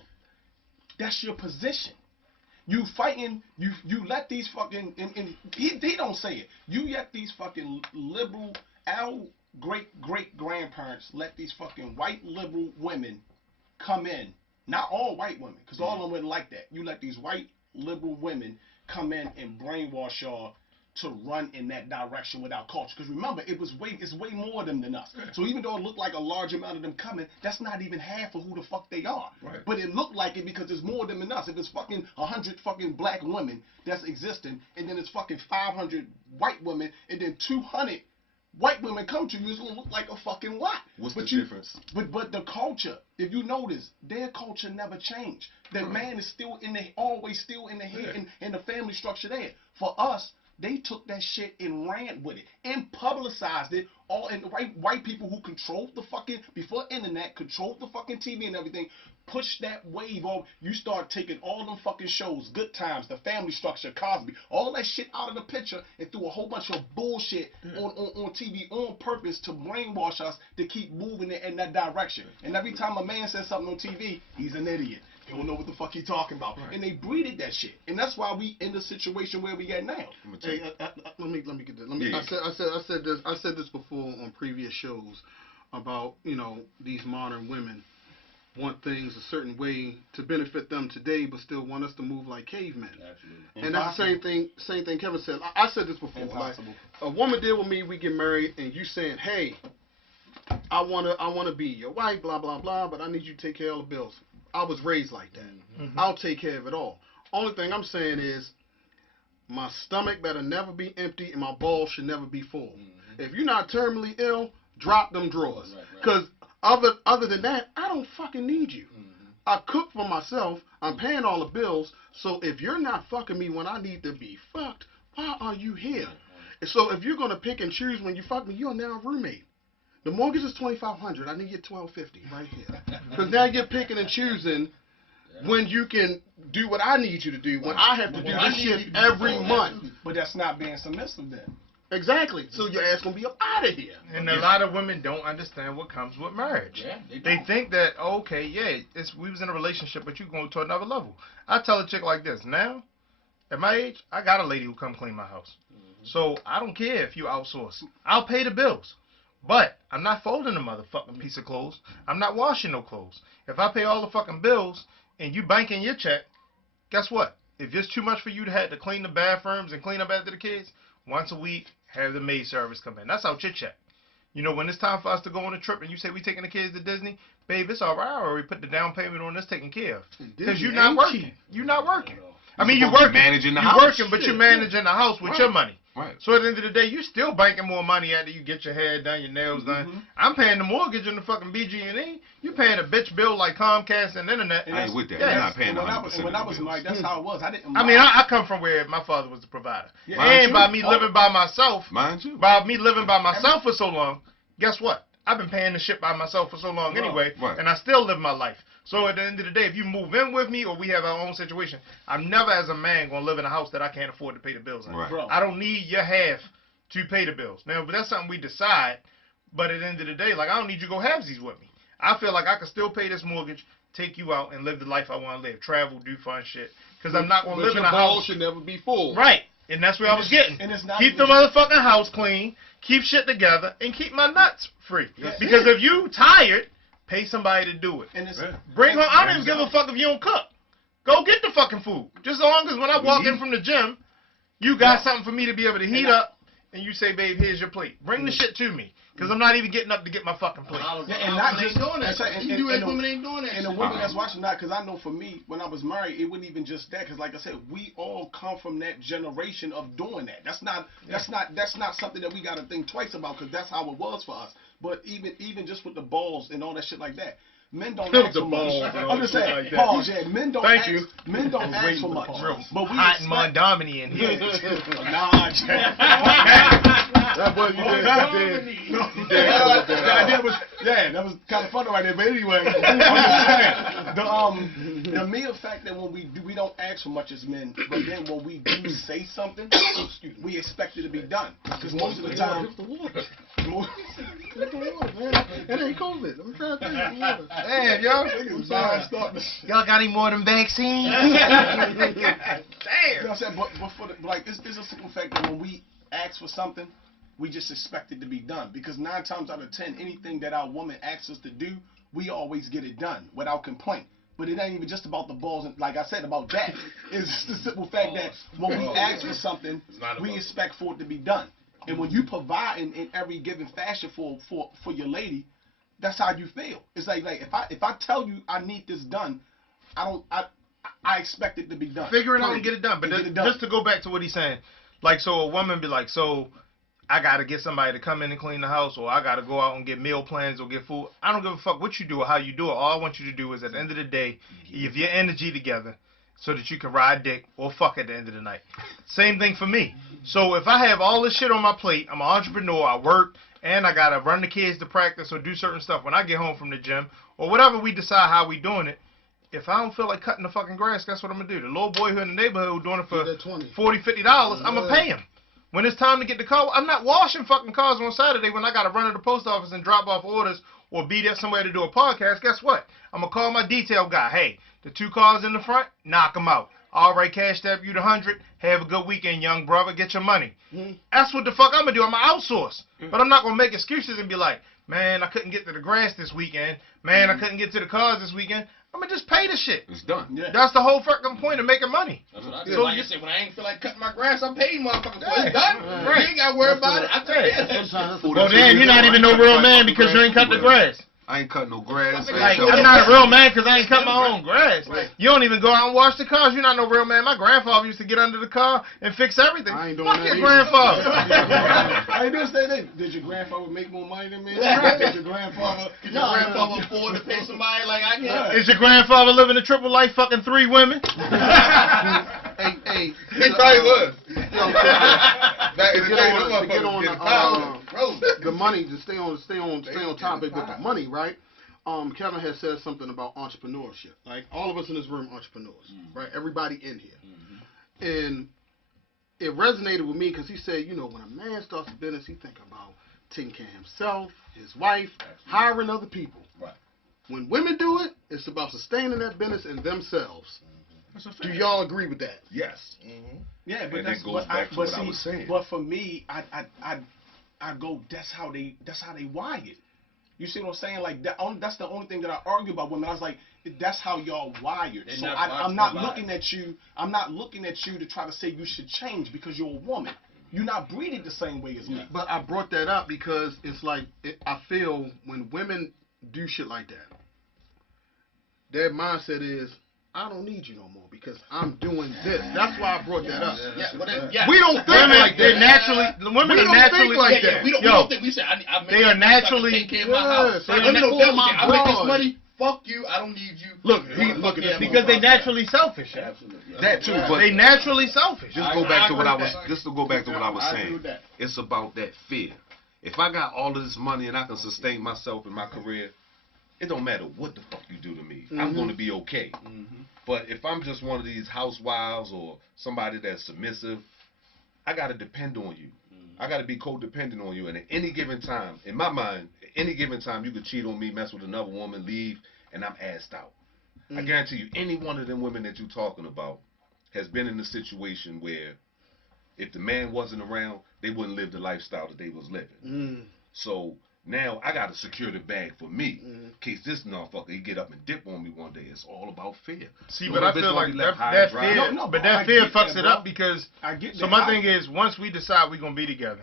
That's your position. You fighting. You let these fucking and he don't say it. You let these fucking liberal, our great grandparents let these fucking white liberal women come in. Not all white women, because all of them wouldn't like that. You let these white liberal women come in and brainwash y'all to run in that direction without culture. Because remember, it's way more of them than us. So even though it looked like a large amount of them coming, that's not even half of who the fuck they are. Right. But it looked like it because there's more of them than us. If it's fucking 100 fucking black women that's existing, and then it's fucking 500 white women, and then 200 white women come to you, it's gonna look like a fucking lot. What's the difference? But the culture, if you notice, their culture never changed. The man is still always still in the head and the family structure there. For us, they took that shit and ran with it and publicized it all. And white people who controlled the fucking, before internet, controlled the fucking TV and everything, pushed that wave on. You start taking all them fucking shows, Good Times, The Family Structure, Cosby, all that shit out of the picture and threw a whole bunch of bullshit on TV on purpose to brainwash us to keep moving in that direction. And every time a man says something on TV, he's an idiot. He don't know what the fuck he talking about. Right. And they breeded that shit. And that's why we in the situation where we at now. Hey, let me get this. I said this before on previous shows about, these modern women want things a certain way to benefit them today, but still want us to move like cavemen. Absolutely. And that's the same thing Kevin said. I said this before. Impossible. Like, a woman deal with me, we get married, and you saying, hey, I wanna be your wife, blah blah blah, but I need you to take care of all the bills. I was raised like that. I'll take care of it all. Only thing I'm saying is, my stomach better never be empty and my balls should never be full. If you're not terminally ill, drop them drawers. Because other than that, I don't fucking need you. I cook for myself. I'm paying all the bills. So if you're not fucking me when I need to be fucked, why are you here? So if you're gonna pick and choose when you fuck me, you're now a roommate. The mortgage is $2,500. I need you $1,250 right here. Because now you're picking and choosing when you can do what I need you to do. When I have to do this shit every month. But that's not being submissive then. Exactly. So your ass gonna be up out of here. And a lot of women don't understand what comes with marriage. Yeah, they think that we was in a relationship, but you going to another level. I tell a chick like this now. At my age, I got a lady who come clean my house. So I don't care if you outsource. I'll pay the bills. But I'm not folding a motherfucking piece of clothes. I'm not washing no clothes. If I pay all the fucking bills and you banking your check, guess what? If it's too much for you to have to clean the bathrooms and clean up after the kids, once a week, have the maid service come in. That's out your check. When it's time for us to go on a trip and you say we taking the kids to Disney, babe, it's all right. I already put the down payment on this taken care of. Because you're not working. You're not working. I mean, you're working. Managing the house. You're working, but you're managing the house with your money. Right. So at the end of the day, you still banking more money after you get your hair done, your nails done. I'm paying the mortgage on the fucking BG&E. You paying a bitch bill like Comcast and internet. I ain't with that. You're not paying 100%. When I was married, that's how it was. I come from where my father was the provider. Yeah. And by me living by myself, by me living by myself for so long, guess what? I've been paying the shit by myself for so long anyway, and I still live my life. So at the end of the day, if you move in with me or we have our own situation, I'm never as a man going to live in a house that I can't afford to pay the bills in. Right. Bro. I don't need your half to pay the bills. Now, but that's something we decide. But at the end of the day, like, I don't need you to go halvesies with me. I feel like I can still pay this mortgage, take you out, and live the life I want to live. Travel, do fun shit. Because I'm not going to live in a house. should never be full. Right. And that's where I was getting. And it's not Keep the even motherfucking house clean, keep shit together, and keep my nuts free. That's Because if you tired, pay somebody to do it. And it's, Bring home. I don't even give a fuck if you don't cook. Go get the fucking food. Just as long as when I walk in from the gym, you got something for me to be able to heat up, and you say, babe, here's your plate. Bring the shit to me. Because I'm not even getting up to get my fucking plate. and not just doing that. Women ain't doing that. And the women that's watching that, because I know for me, when I was married, it wasn't even just that. Because like I said, we all come from that generation of doing that. That's not something that we got to think twice about, because that's how it was for us. But even just with the balls and all that shit like that, men don't ask for much. I'm just saying, like that. pause. Yeah, men don't. Thank ask, you. Men don't ask for much. But we Hot and expect. Mondomini in here. Nah, Jack. That boy, you did. That was kind of funny right there. But anyway, I'm just saying, the mere fact that when we don't ask for much as men, but then when we do say something, we expect it to be done. Because most of the time, It ain't COVID. I'm trying to think of water. Damn, yo. Y'all got any more of them vaccines? Damn. Damn. You know what I'm saying? But for the, like, it's a simple fact that when we ask for something, we just expect it to be done. Because 9 times out of 10, anything that our woman asks us to do, we always get it done without complaint. But it ain't even just about the balls, and like I said about that. It's just the simple fact that when we ask for something, we expect for it to be done. And when you provide in every given fashion for your lady, that's how you feel. It's like if I tell you I need this done, I expect it to be done. Figure it out and get it done. But just to go back to what he's saying, like, so a woman be like, so I got to get somebody to come in and clean the house, or I got to go out and get meal plans or get food. I don't give a fuck what you do or how you do it. All I want you to do is at the end of the day, give your energy together so that you can ride dick or fuck at the end of the night. Same thing for me. So if I have all this shit on my plate, I'm an entrepreneur, I work, and I got to run the kids to practice or do certain stuff when I get home from the gym, or whatever we decide how we doing it. If I don't feel like cutting the fucking grass, guess what I'm going to do? The little boy who in the neighborhood who's doing it for $40, $50, I'm going to pay him. When it's time to get the car, I'm not washing fucking cars on Saturday when I got to run to the post office and drop off orders or be there somewhere to do a podcast. Guess what? I'm going to call my detail guy. Hey, the 2 cars in the front, knock them out. All right, cash app you the 100. Have a good weekend, young brother. Get your money. That's what the fuck I'm going to do. I'm going to outsource. But I'm not going to make excuses and be like, man, I couldn't get to the grass this weekend. Man, I couldn't get to the cars this weekend. I'm going to just pay the shit. It's done. Yeah. That's the whole fucking point of making money. That's what I do. So Like I said, when I ain't feel like cutting my grass, I'm paying motherfuckers for it. It's done. You ain't got to worry about it. I take it. Well, then you're not even no real man because you ain't cut the grass. I ain't cutting no grass. Like, I'm not a real man because I ain't cut my own grass. You don't even go out and wash the cars. You're not no real man. My grandfather used to get under the car and fix everything. I ain't doing Fuck that your either. grandfather. I ain't doing the same thing. Did your grandfather make more money than me? Did your grandfather? Could your grandfather afford to pay somebody like I can? Is your grandfather living a triple life fucking 3 women? He Hey, probably was. Back in the to day, get them on, to get motherfuckers on getting the money, to stay on topic with the money, right? Kevin has said something about entrepreneurship. Like, all of us in this room entrepreneurs, right? Everybody in here. And it resonated with me because he said, you know, when a man starts a business, he think about taking care of himself, his wife, hiring other people. Right. When women do it, it's about sustaining that business and themselves. Do y'all agree with that? Yes. Yeah, but And that's that goes back to what I was saying. But for me, I go. That's how they wired. You see what I'm saying? Like that's the only thing that I argue about women. I was like, that's how y'all wired. So I'm not looking at you. I'm not looking at you to try to say you should change because you're a woman. You're not breeded the same way as me. But I brought that up because it's like, I feel when women do shit like that, their mindset is, I don't need you no more because I'm doing this. That's why I brought that up. We don't think like that. The women are naturally like that. We don't think we say, they are naturally. take care of my house. Like, Women don't think, my I make this broad. money. Fuck you. I don't need you. Look, Because they naturally selfish. Absolutely. That too, but They naturally selfish. just to go back to what I was. agree with that. Just to go back to what I was I agree saying. with that. It's about that fear. If I got all of this money and I can sustain myself in my career, it don't matter what the fuck you do to me. I'm gonna be okay. But if I'm just one of these housewives or somebody that's submissive, I gotta depend on you. I gotta be codependent on you. And at any given time, in my mind, at any given time, you could cheat on me, mess with another woman, leave, and I'm assed out. I guarantee you, any one of them women that you're talking about has been in a situation where if the man wasn't around, they wouldn't live the lifestyle that they was living. So now I gotta secure the bag for me, in case this motherfucker he get up and dip on me one day. It's all about fear. See, but I feel like that fear, but that fear fucks it up because. So my thing is, once we decide we're gonna be together,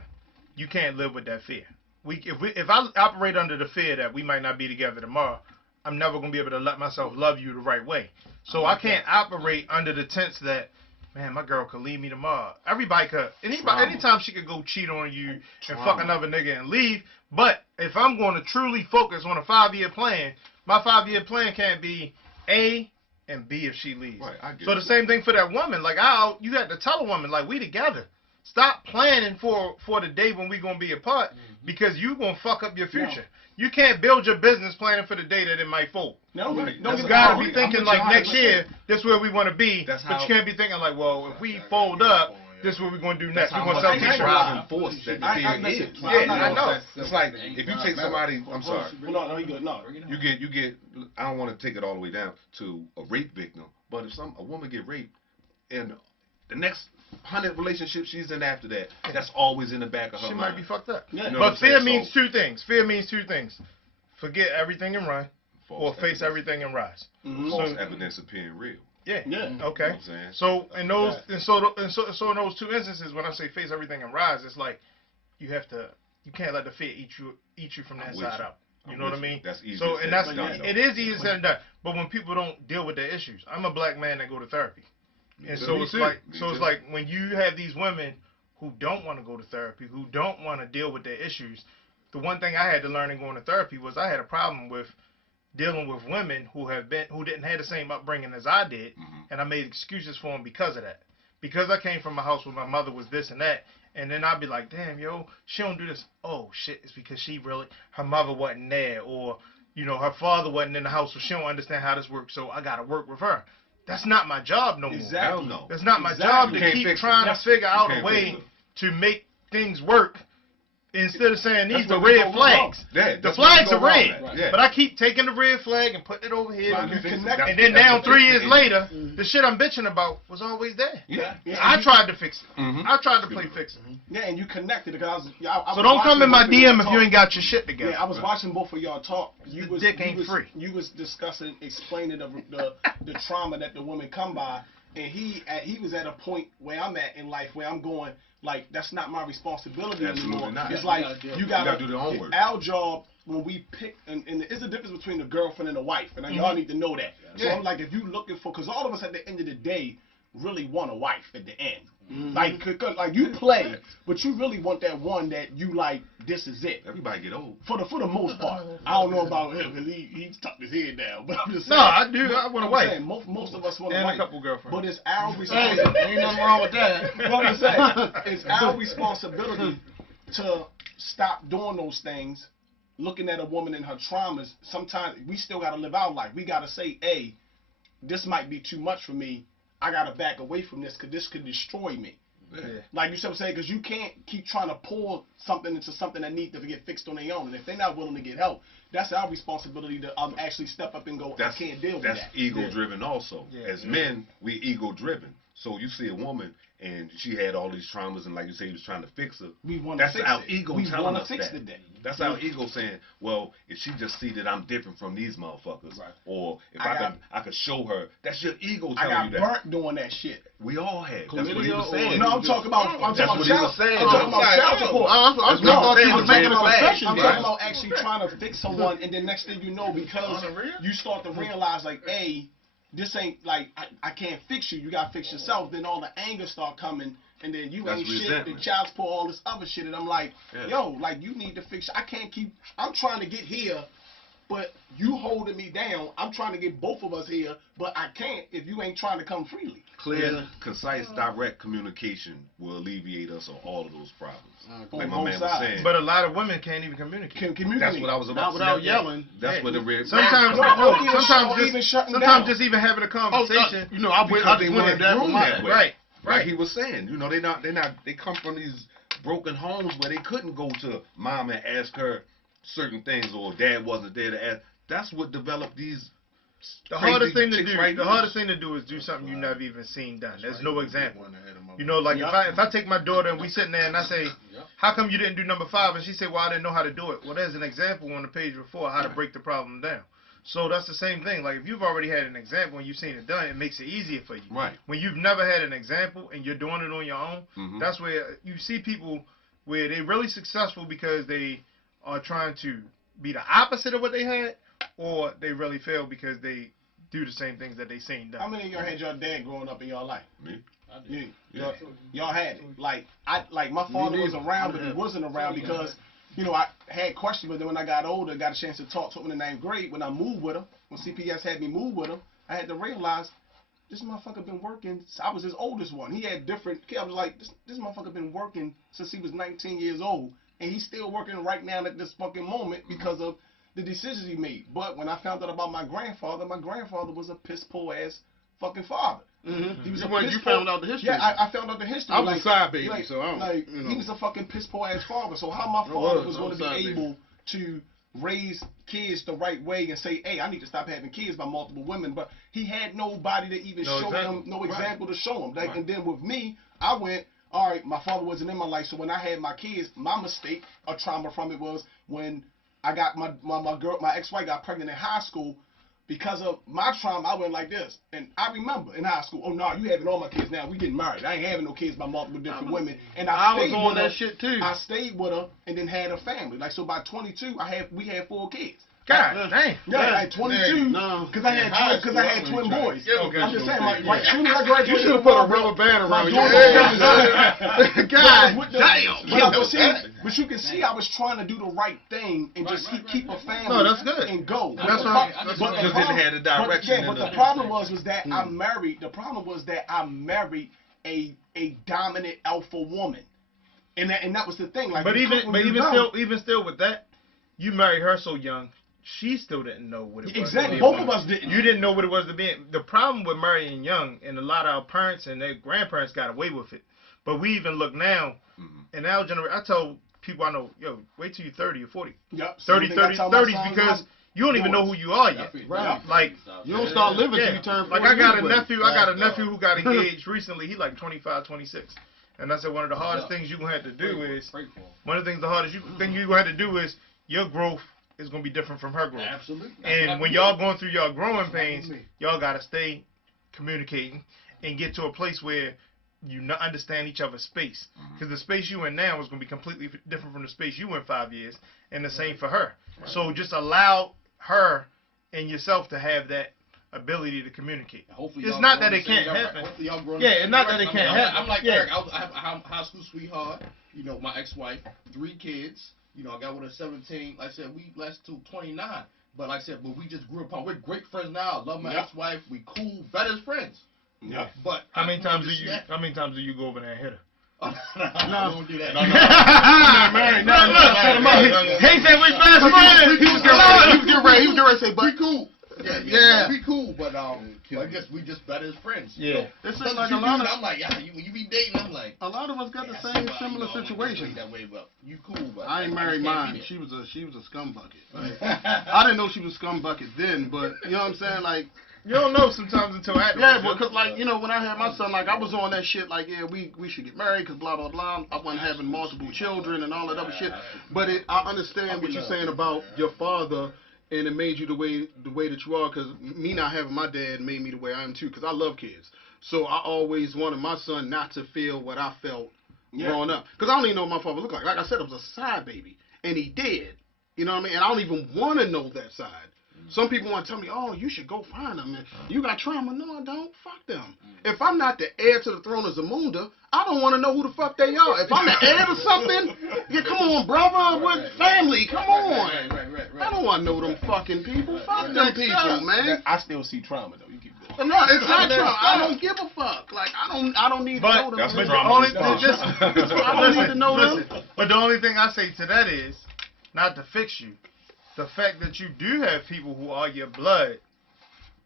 you can't live with that fear. If I operate under the fear that we might not be together tomorrow, I'm never gonna be able to let myself love you the right way. So I can't operate under the tense that, man, my girl could leave me tomorrow. Everybody could. Anytime she could go cheat on you and fuck another nigga and leave. But if I'm going to truly focus on a 5-year plan, my 5-year plan can't be A and B if she leaves. Right, so the same thing for that woman. Like, you got to tell a woman, like, we together. Stop planning for the day when we gonna be apart because you gonna fuck up your future. You can't build your business planning for the day that it might fold. You gotta be thinking like next year, this is where we want to be. But you can't be thinking like, well, if we fold up, this is what we're gonna do next. We're gonna sell t-shirts. Driving force that fear is. I know. It's like if you take somebody, I'm sorry. No, you good. No, You get. I don't want to take it all the way down to a rape victim, but if a woman get raped, and the next 100 relationships she's in after that, that's always in the back of her mind. She might be fucked up. You know But fear means two things. Fear means two things. Forget everything and run, or face everything and rise. False evidence appearing real. Yeah. Okay. You know what I'm saying? So in those in those two instances, when I say face everything and rise, it's like you can't let the fear eat you from that side out. You know what I mean? That's easy. So and that's it is easier said than done. But when people don't deal with their issues, I'm a black man that go to therapy. And so it's like when you have these women who don't want to go to therapy, who don't want to deal with their issues, the one thing I had to learn in going to therapy was I had a problem with dealing with women who didn't have the same upbringing as I did, and I made excuses for them because of that. Because I came from a house where my mother was this and that, and then I'd be like, damn, yo, she don't do this. Oh shit, it's because her mother wasn't there, or her father wasn't in the house, so she don't understand how this works. So I gotta work with her. That's not my job no more. Exactly. That's not my job to keep trying to figure out a way to make things work instead of saying these are red flags. The flags are red. But I keep taking the red flag and putting it over here. And then now 3 years later, the shit I'm bitching about was always there. I tried to fix it. I tried to play fix it. Yeah, and you connected because so don't come in my DM if you ain't got your shit together. Yeah, I was watching both of y'all talk. Dick ain't free. You was explaining the trauma that the women come by, and he was at a point where I'm at in life where I'm going like that's not my responsibility anymore. Not. It's like you gotta do the homework. Our job when we pick, and there's a difference between a girlfriend and a wife, and y'all need to know that. So I'm like, if you looking for, because all of us at the end of the day really want a wife at the end. Like you play, but you really want that one that you like. This is it. Everybody get old. For the most part, I don't know about him because he's tucked his head down. But I'm just saying. No, I do. I want a wife. Most of us want a wife. wife. And a couple girlfriends. But it's our responsibility. Ain't nothing wrong with that. What I'm saying, it's our responsibility to stop doing those things. Looking at a woman and her traumas. Sometimes we still got to live our life. We got to say, hey, this might be too much for me. I got to back away from this because this could destroy me. Yeah. Like you said, saying, because you can't keep trying to pull something into something that needs to get fixed on their own. And if they're not willing to get help, that's our responsibility to actually step up and go, I can't deal with that. That's ego-driven also. As men, we ego-driven. So you see a woman and she had all these traumas and like you say, you was trying to fix her. We want to fix it. That's our ego telling us fix that. Today. That's our ego saying, well, if she just see that I'm different from these motherfuckers, or if I could show her, that's your ego telling you that. I got burnt doing that shit. We all had. That's what he was saying. No, I'm talking about child support. I'm talking about actually trying to fix someone, and then next thing you know, because you start to realize like, hey, this ain't like I can't fix you. You gotta fix yourself. Then all the anger start coming, and then you ain't shit. The child support, all this other shit, and I'm like, yo, like you need to fix. I can't keep. I'm trying to get here, but you holding me down. I'm trying to get both of us here, but I can't if you ain't trying to come freely. Clear, concise, direct communication will alleviate us of all of those problems. Like my man was saying. But a lot of women can't even communicate. Can communicate. That's what I was about Not to say. without yelling. That's what the red. Sometimes, sometimes just even having a conversation. You know, I because they weren't that groomed that way. Right. Like he was saying, you know, they come from these broken homes where they couldn't go to mom and ask her certain things, or dad wasn't there to ask. That's what developed these. The hardest thing to do, the hardest thing to do is do something you've never even seen done. There's no example. You know, like if I take my daughter and we sitting there and I say, how come you didn't do number 5? And she said, well, I didn't know how to do it. Well, there's an example on the page before how to break the problem down. So that's the same thing. Like if you've already had an example and you've seen it done, it makes it easier for you. Right. When you've never had an example and you're doing it on your own, that's where you see people where they're really successful because they are trying to be the opposite of what they had, or they really fail because they do the same things that they seen done. How many of y'all had your dad growing up in your life? Me. Me. Yeah. Y'all had it. Like my father was around, but he wasn't around because, you know, I had questions, but then when I got older, got a chance to talk to him in the 9th grade, when I moved with him, when CPS had me move with him, I had to realize this motherfucker been working. I was his oldest one. He had different kids. I was like, this motherfucker been working since he was 19 years old, and he's still working right now at this fucking moment because of the decisions he made. But when I found out about my grandfather was a piss poor ass fucking father. He was you found out the history. Yeah, I found out the history. I was a side baby, so I don't. You know. He was a fucking piss poor ass father. So how my father was going to be able to raise kids the right way and say, hey, I need to stop having kids by multiple women, but he had nobody to even show him, no example to show him. Like, and then with me, I went, all right, my father wasn't in my life, so when I had my kids, my mistake or trauma from it was when I got my ex-wife got pregnant in high school. Because of my trauma, I went like this. And I remember in high school, oh, no, you having all my kids now. We getting married. I ain't having no kids by multiple different women. And I was on that shit, too. I stayed with her and then had a family. Like, so by 22, we had 4 kids. God damn. Yeah, at 22, because I had twin boys. Okay. I'm just saying, like as soon as I graduated, you should have put a rubber band around your God damn. But you can see I was trying to do the right thing and just keep a family. No, that's good. And go. That's right. Just didn't have the direction. But the problem was that I married. The problem was that I married a dominant alpha woman, and that was the thing. Like, but even still with that, you married her so young. She still didn't know what it was. Exactly. Both of us didn't. You didn't know what it was to be. The problem with marrying young, and a lot of our parents and their grandparents got away with it. But we even look now, in our generation, I tell people I know, yo, wait till you're 30 or 40. Yep. 30s because you don't even know who you are yet. Right. Like, you don't start living till you turn 40. Like I got a nephew who got engaged recently. He like 25, 26. And I said one of the hardest things you're going to have to do is, your growth is going to be different from her growth. Absolutely. And when y'all going through y'all growing pains, y'all got to stay communicating and get to a place where you understand each other's space. Because the space you in now is going to be completely different from the space you in 5 years, and the same for her. Right. So just allow her and yourself to have that ability to communicate. It's not that it can't happen. Yeah, it's not that it can't happen. I'm like Eric. I have a high school sweetheart. You know, my ex-wife, 3 kids. You know, I got one at 17. Like I said, we lasted till 29. But like I said, we just grew up. We're great friends now. I love my ex-wife. We cool, better as friends. Yeah. But how many times do you go over there and hit her? No, don't do that. No. I'm married. No. He said we best friends. He was getting ready to say, but we cool. Yeah, we cool, but I guess we just better as friends. Yeah. So, it's like a lot of. I'm like, when you be dating, I'm like. A lot of us got the same similar situation. That way, but you cool, but I ain't married mine. She was a scum bucket. Right? I didn't know she was a scum bucket then, but you know what I'm saying, like. You don't know sometimes until after. Yeah, because like, you know, when I had my son, like I was on that shit, like, yeah, we should get married because blah blah blah. I wasn't having multiple children and all that other shit. But I understand what you're saying about your father. And it made you the way that you are, because me not having my dad made me the way I am too, because I love kids. So I always wanted my son not to feel what I felt growing up. Because I don't even know what my father looked like. Like I said, it was a side baby. And he did. You know what I mean? And I don't even want to know that side. Some people want to tell me, oh, you should go find them. You got trauma. No, I don't. Fuck them. If I'm not the heir to the throne of Zamunda, I don't want to know who the fuck they are. If I'm the heir to something, yeah, come on, brother. We're family. Come on. Right. I don't want to know them fucking people. Fuck them people, man. I still see trauma though. You keep going. No, it's not trauma. I don't give a fuck. Like I don't need to know them. That's But the the only I don't need to know them. But the only thing I say to that is, not to fix you, the fact that you do have people who are your blood,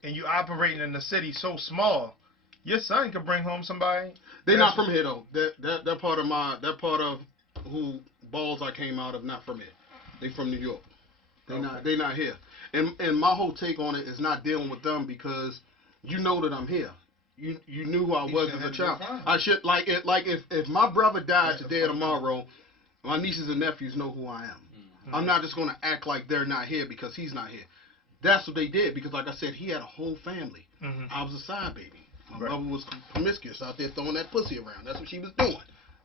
and you operating in a city so small, your son could bring home somebody. They not from here though. That part of who balls I came out of not from here. They from New York. They not here. And my whole take on it is not dealing with them because you know that I'm here. You knew who I was as a child. I should like if my brother died today or tomorrow, my nieces and nephews know who I am. Mm-hmm. I'm not just gonna act like they're not here because he's not here. That's what they did because, like I said, he had a whole family. Mm-hmm. I was a side baby. My mother was promiscuous out there throwing that pussy around. That's what she was doing.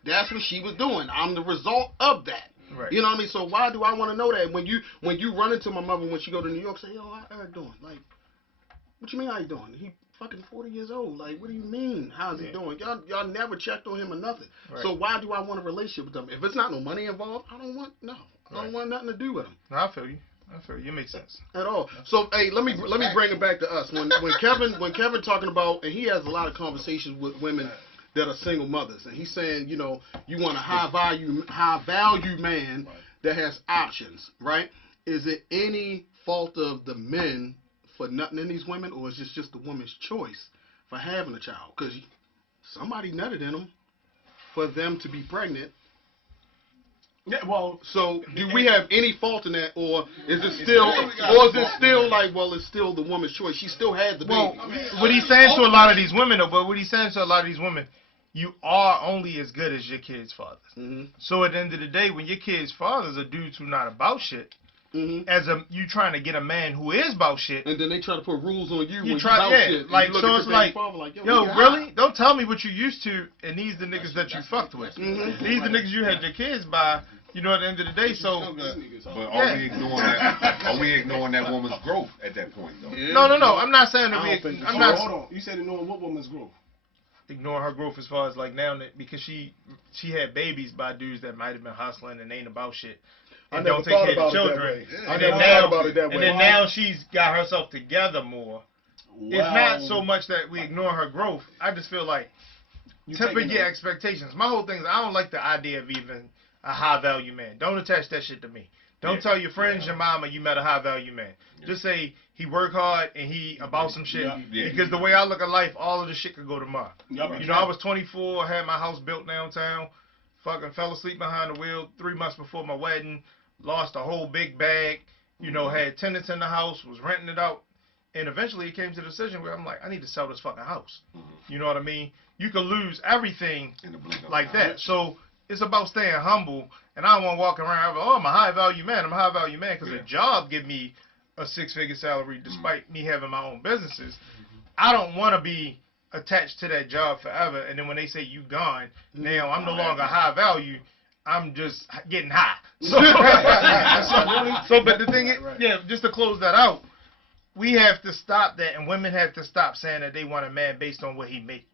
That's what she was doing. I'm the result of that. Right. You know what I mean? So why do I want to know that? When you run into my mother when she go to New York, say, yo, how Eric doing? Like, what you mean how he doing? He fucking 40 years old. Like, what do you mean? How's he doing? Y'all never checked on him or nothing. Right. So why do I want a relationship with them? If it's not no money involved, I don't want nothing to do with him. No, I feel you. It makes sense. At all. So hey, let me bring it back to us. When Kevin talking about, and he has a lot of conversations with women that are single mothers, and he's saying, you know, you want a high value man that has options, right? Is it any fault of the men for nothing in these women, or is this just the woman's choice for having a child? Because somebody nutted in them for them to be pregnant. Yeah, well, so do we have any fault in that, or is it still like, well, it's still the woman's choice? She still had the baby. Well, what he's saying to a lot of these women, you are only as good as your kids' fathers. Mm-hmm. So at the end of the day, when your kids' fathers are dudes who not about shit, mm-hmm. You trying to get a man who is about shit, and then they try to put rules on you. You try, shit. Like so, it's like, yo, really? Don't tell me what you used to, and these the niggas that you fucked with. Mm-hmm. These the niggas you had your kids by. You know, at the end of the day, so. But are we ignoring that? Are we ignoring that woman's growth at that point, though? Yeah. No. I'm not saying that I'm not. Hold on. You said ignoring what woman's growth? Ignoring her growth as far as like now, because she had babies by dudes that might have been hustling and ain't about shit. And don't take care of children. I never thought about it that way. And then now she's got herself together more. Wow. It's not so much that we ignore her growth. I just feel like temper your expectations. My whole thing is I don't like the idea of even a high value man. Don't attach that shit to me. Don't tell your friends, your mama, you met a high value man. Just say he work hard and he about some shit. Because the way I look at life, all of this shit could go tomorrow. You know, I was 24, I had my house built downtown, fucking fell asleep behind the wheel 3 months before my wedding, lost a whole big bag, you know, had tenants in the house, was renting it out. And eventually it came to the decision where I'm like, I need to sell this fucking house. You know what I mean? You could lose everything like that. So it's about staying humble, and I don't want to walk around, I'm a high value man, because a job give me a 6-figure salary despite me having my own businesses. I don't want to be attached to that job forever, and then when they say you gone, now I'm no longer high value, I'm just getting high. So but the thing is, just to close that out, we have to stop that, and women have to stop saying that they want a man based on what he makes.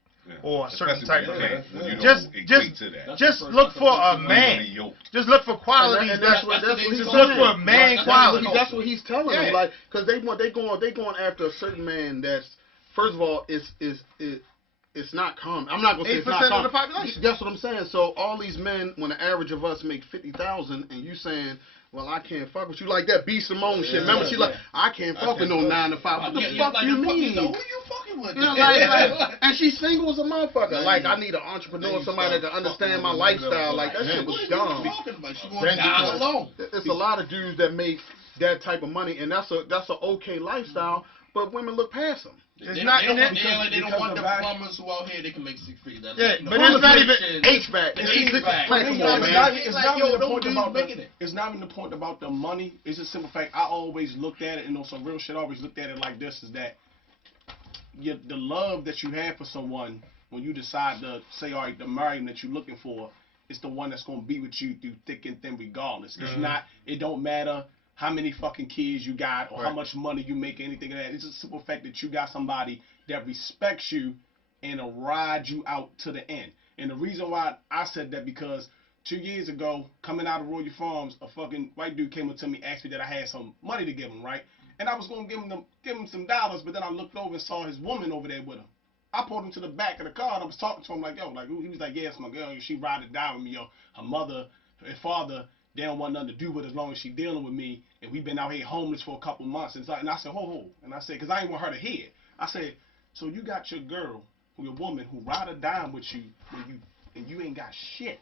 Or a certain type of man. Just look for a man. Just look for qualities. That's what he's look for a man quality. That's what he's telling them. Like, because they going after a certain man that's, first of all, it's not common. I'm not gonna say it's not common. 8% of the population. That's what I'm saying. So all these men, when the average of us make 50,000, and you saying, well, I can't fuck with you like that B. Simone shit. Remember, she like, I can't fuck with no 9 to 5. What the fuck you mean? Who you fucking with? You know, like, and she's single as a motherfucker. Like, I need an entrepreneur, somebody that can understand my lifestyle. Like, that shit was dumb. It's a lot of dudes that make that type of money, and that's an okay lifestyle, but women look past them. They don't want the plumbers who out here they can make 6 figures. But it's not even HVAC. It's not even the point about the money. It's a simple fact. I always looked at it, and on some real shit, I always looked at it like this: is that the love that you have for someone when you decide to say, all right, the marriage that you're looking for, it's the one that's gonna be with you through thick and thin, regardless. It's not. It don't matter how many fucking kids you got or how much money you make, anything of that. It's a simple fact that you got somebody that respects you and will ride you out to the end. And the reason why I said that, because 2 years ago, coming out of Royal Farms, a fucking white dude came up to me, asked me that I had some money to give him, right? And I was gonna give him some dollars, but then I looked over and saw his woman over there with him. I pulled him to the back of the car and I was talking to him like, yo, like he was like, yeah, it's my girl. She ride it down with me, yo. Her mother, her father, they don't want nothing to do with it as long as she dealing with me. And we've been out here homeless for a couple months. And I said, ho. And I said, because I ain't want her to hear it. I said, so you got your girl, your woman, who ride her down with you and you ain't got shit.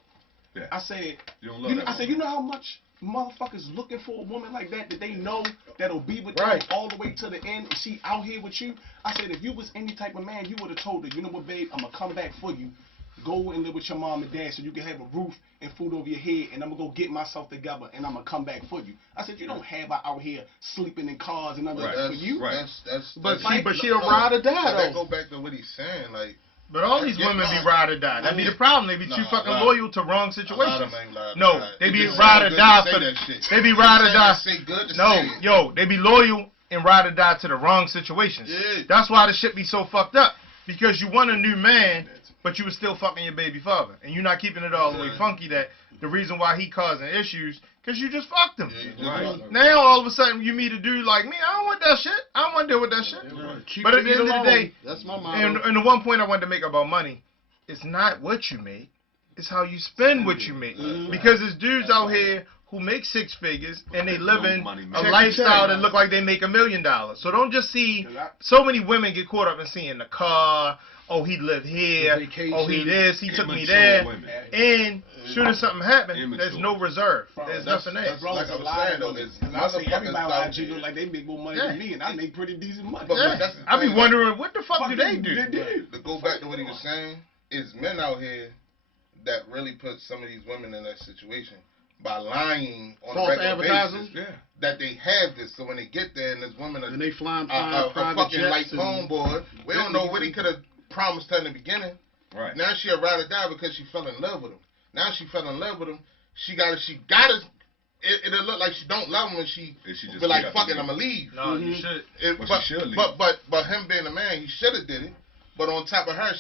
Yeah. I said, you don't love that I said, you know how much motherfuckers looking for a woman like that they know that'll be with them all the way to the end, and she out here with you? I said, if you was any type of man, you would have told her, you know what, babe, I'm gonna come back for you. Go and live with your mom and dad so you can have a roof and food over your head, and I'm gonna go get myself together and I'm gonna come back for you. I said, you don't have her out here sleeping in cars and other for you. Right. But she'll ride or die though. That go back to what he's saying, like. But all these women be ride or die. That be the problem. They be too fucking loyal to wrong situations. No, they be ride or die for they be ride or die. No, yo, they be loyal and ride or die to the wrong situations. Yeah. That's why the shit be so fucked up. Because you want a new man, but you was still fucking your baby father. And you're not keeping it all the way funky that the reason why he causing issues, because you just fucked him. Right. Now all of a sudden you meet a dude like me, I don't want that shit. I don't want to deal with that shit. Keep But at the end of the day, that's my motto. and the one point I wanted to make about money, it's not what you make, it's how you spend what you make. Because there's dudes out here who make six figures and they live in a lifestyle that look like they make $1 million. So don't just see, so many women get caught up in seeing the car, oh he lived here, oh he this, he took me there, and soon as something happens, there's no reserve, there's nothing there. Like I was saying though, is I say everybody on IG look like they make more money than me, and I make pretty decent money. I be wondering what the fuck do they do? To go back to what he was saying, is men out here that really put some of these women in that situation by lying on a regular basis that they have this. So when they get there and this woman and they flying a fucking light jets homeboy, we don't know what he could have promised her in the beginning. Right. Now she a ride or die because she fell in love with him. Now she fell in love with him. She got it. It'll look like she don't love him and she be like, fuck it, I'ma leave. No, you should. But she should leave. But him being a man, he should have did it. But on top of her,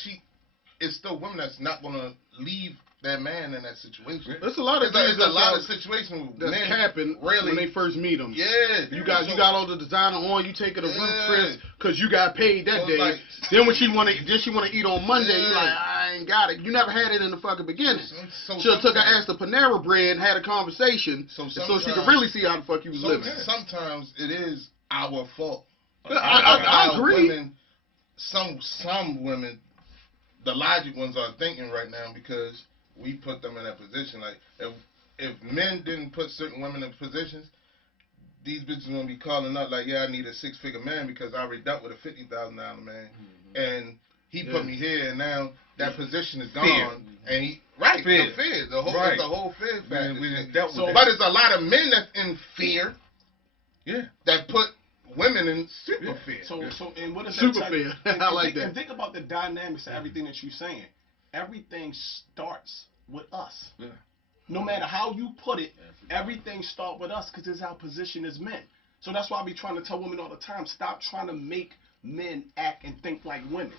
it's still women that's not gonna leave that man in that situation. There's a lot of situations that's men capping when they first meet them. Yeah, you got all the designer on. You take her to Ruth Chris because you got paid that day. Like, then when she wanna eat on Monday, you like, I ain't got it. You never had it in the fucking beginning. She'll took her ass to Panera Bread and had a conversation so she could really see how the fuck you was living. Sometimes it is our fault. I agree. Women, some women, the logic ones are thinking right now because we put them in that position. Like if men didn't put certain women in positions, these bitches gonna be calling up like, yeah, I need a 6-figure man because I already dealt with a $50,000 man, and he put me here, and now that position is gone, and he fear. The whole fear factor. But there's a lot of men that's in fear, that put women in super fear. So and what is super fear? I like that. And think about the dynamics of everything that you're saying. Everything starts with us. Yeah. No matter how you put it, everything starts with us because it's our position as men. So that's why I be trying to tell women all the time, stop trying to make men act and think like women.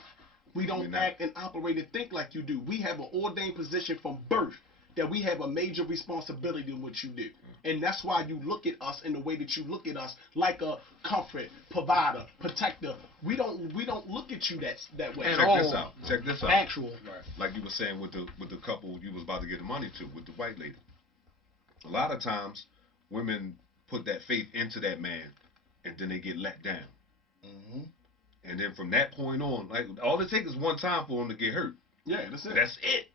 We don't act and operate and think like you do. We have an ordained position from birth that we have a major responsibility in what you do. And that's why you look at us in the way that you look at us, like a comfort, provider, protector. We don't look at you that way. Check this out. Actual. Right. Like you were saying with the couple you was about to get the money to, with the white lady. A lot of times women put that faith into that man and then they get let down. Mm-hmm. And then from that point on, like all it takes is one time for them to get hurt. Yeah, that's it. That's it.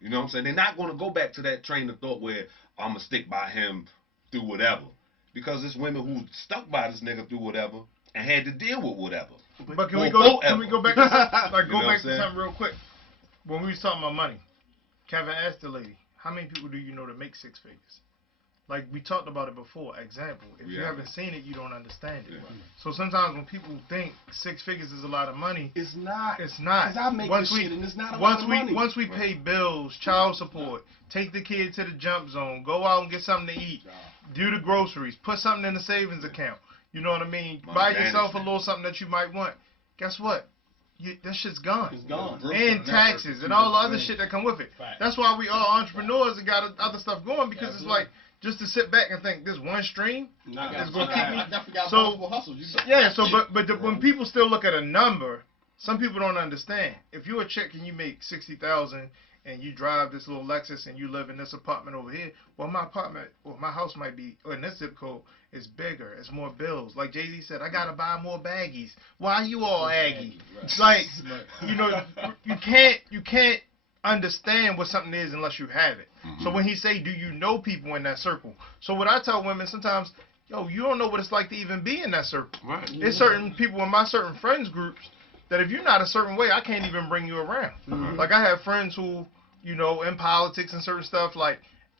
You know what I'm saying? They're not going to go back to that train of thought where I'm going to stick by him through whatever. Because there's women who stuck by this nigga through whatever and had to deal with whatever. But can we go back to something real quick? When we was talking about money, Kevin asked the lady, how many people do you know that make 6 figures? Like we talked about it before. Example, if you haven't seen it, you don't understand it. Yeah. So sometimes when people think 6 figures is a lot of money, it's not. It's not. Because I make this shit and it's not a lot of money. Once we pay bills, child support, take the kid to the jump zone, go out and get something to eat, do the groceries, put something in the savings account. You know what I mean? Buy yourself a little something that you might want. Guess what? that shit's gone. It's gone. And taxes and all the other shit that come with it. Right. That's why we are entrepreneurs and got other stuff going, because it's like, just to sit back and think this one stream is going to keep me. I definitely got So, multiple hustles. When people still look at a number, some people don't understand. If you're a chick and you make $60,000 and you drive this little Lexus and you live in this apartment over here, well, my apartment or my house might be, or in this zip code, is bigger. It's more bills. Like Jay-Z said, I gotta buy more baggies. Why you all Aggie? It's like, you know, you can't understand what something is unless you have it. So when he say, do you know people in that circle? So what I tell women sometimes, yo, you don't know what it's like to even be in that circle. Right. There's certain people in my certain friends groups that if you're not a certain way, I can't even bring you around. Like I have friends who, you know, in politics and certain stuff, like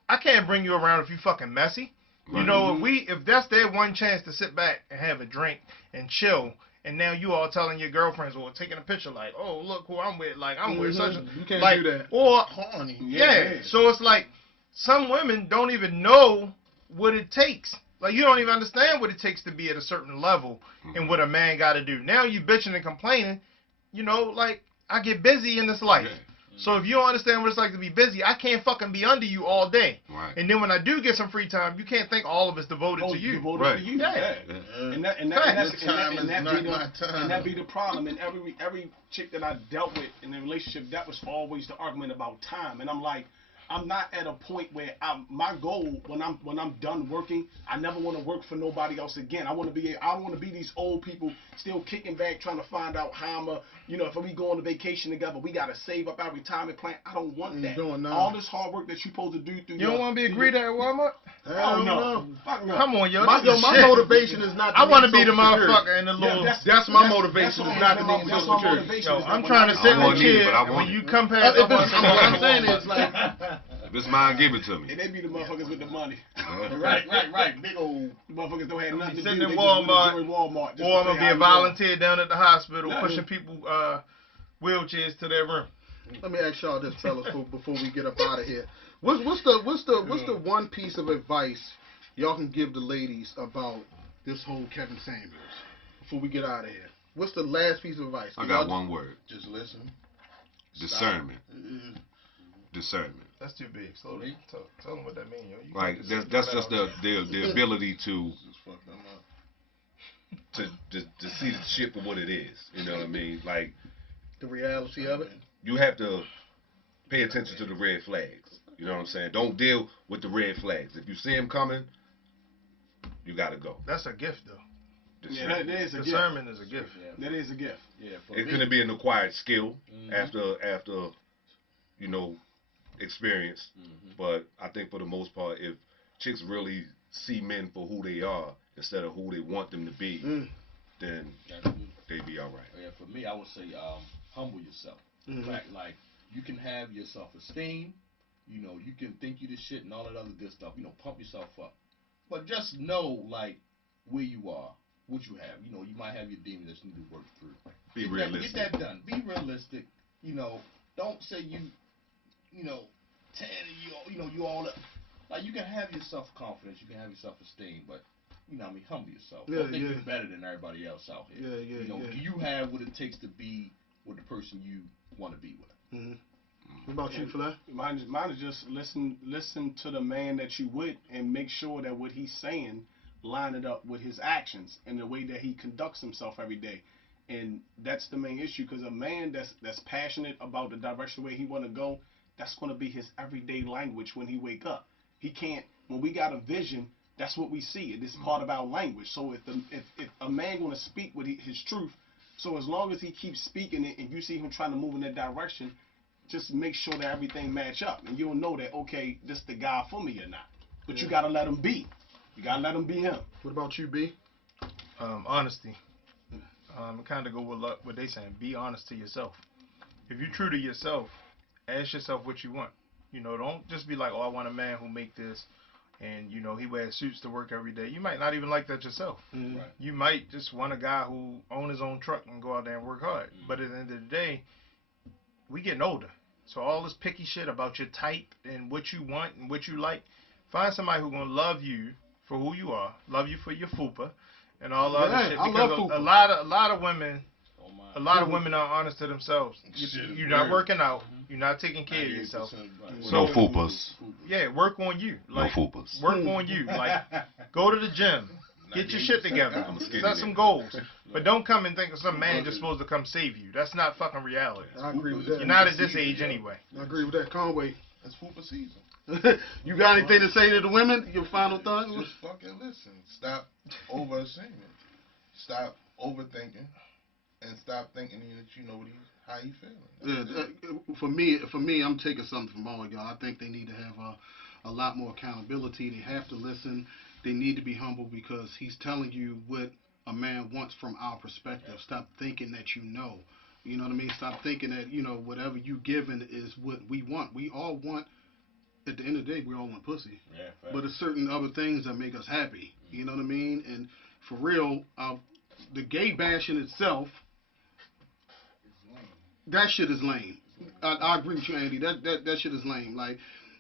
I can't bring you around if you fucking messy. You know, if that's their one chance to sit back and have a drink and chill, and now you all telling your girlfriends or taking a picture like, oh, look who I'm with, like I'm with such a, You can't like, do that. or Horny. so it's like some women don't even know what it takes. Like you don't even understand what it takes to be at a certain level and what a man got to do. Now you bitching and complaining, you know, like I get busy in this life. So if you don't understand what it's like to be busy, I can't fucking be under you all day. Right. And then when I do get some free time, you can't think all of it's devoted to you. Right. To you. Yeah. And that be the problem. And every chick that I dealt with in a relationship, that was always the argument about time. And I'm like, I'm not at a point where my goal when I'm done working, I never want to work for nobody else again. I want to be these old people still kicking back trying to find out how I'm if we go on a vacation together, we gotta save up our retirement plan. I don't want that. All this hard work that you're supposed to do through. You don't want to be a greeter at Walmart? Hell no. Come on, yo. My motivation is not. I want to be the motherfucker in the little. That's my motivation. Is not to need Social Security. Yo, I'm trying to sit in the chair. When you come past, What I'm saying is like. If it's mine, give it to me. And they be the motherfuckers with the money. Right. Big old motherfuckers don't have nothing to do. Sitting in Walmart, or I'm gonna be a volunteer down at the hospital, pushing people wheelchairs to their room. Let me ask y'all this, fellas, before we get up out of here. What's the one piece of advice y'all can give the ladies about this whole Kevin Samuels before we get out of here? What's the last piece of advice? I got one word. just listen. Discernment. Discernment. That's too big. Slowly. Tell them what that means, yo. Like that's just the ability to see the shit for what it is. You know what I mean? Like The reality of it. you have to pay attention to the red flags. You know what I'm saying? Don't deal with the red flags. If you see them coming, you gotta go. That's a gift, though. Yeah, that is a gift. Discernment is a gift. That is a gift. Yeah, It couldn't be an acquired skill after you know experience. But I think for the most part, if chicks really see men for who they are instead of who they want them to be, then they be all right. Yeah, for me, I would say humble yourself. Like you can have your self-esteem, you know, you can think you the shit and all that other good stuff, you know, pump yourself up. But just know, like, where you are, what you have. You know, you might have your demons that you need to work through. Be realistic. Get that done. Be realistic. You know, don't say you know, 10 and you all up. Like, you can have your self-confidence, you can have your self-esteem, but, you know, I mean, humble yourself. Don't think you're better than everybody else out here. You know, do you have what it takes to be with the person you want to be with? What about you, Flair? Mine is just listen to the man that you with and make sure that what he's saying line it up with his actions and the way that he conducts himself every day. And that's the main issue, because a man that's passionate about the direction where he want to go, that's going to be his everyday language when he wake up. He can't, when we got a vision, that's what we see. It is part of our language. So if a man going to speak with his truth, so as long as he keeps speaking it and you see him trying to move in that direction, just make sure that everything match up. And you'll know that, okay, this the guy for me or not. But you got to let him be. You got to let him be him. What about you, B? Honesty. Kind of go with what they saying. Be honest to yourself. If you're true to yourself, ask yourself what you want. You know, don't just be like, oh, I want a man who make this, and you know he wears suits to work every day. You might not even like that yourself. Right. You might just want a guy who own his own truck and go out there and work hard. But at the end of the day, we getting older. So all this picky shit about your type and what you want and what you like, find somebody who's gonna love you for who you are, love you for your fupa, and all the other shit. I Because love a lot of women A lot of women are honest to themselves. You're not working out. You're not taking care of yourself. No fupas. Yeah, work on you. No fupas. Work on you. Like, go to the gym. Get your shit together. I'm a skinny Set some nigga. goals. But don't come and think of some man just supposed to come save you. That's not fucking reality. I agree with that. You're not at this age anyway. I agree with that. Conway. That's food for season. You got anything to say to the women? Your final thoughts? Just fucking listen. Stop over-assuming. Stop overthinking. And stop thinking that you know how you feeling. For me, I'm taking something from all of y'all. I think they need to have a lot more accountability. They have to listen. They need to be humble because he's telling you what a man wants from our perspective. Stop thinking that you know. You know what I mean? Stop thinking that, whatever you given is what we want. We all want, at the end of the day, we all want pussy. Yeah, but there's certain other things that make us happy. You know what I mean? And for real, the gay bashing itself, that shit is lame. I agree with you, Andy. That shit is lame. Like,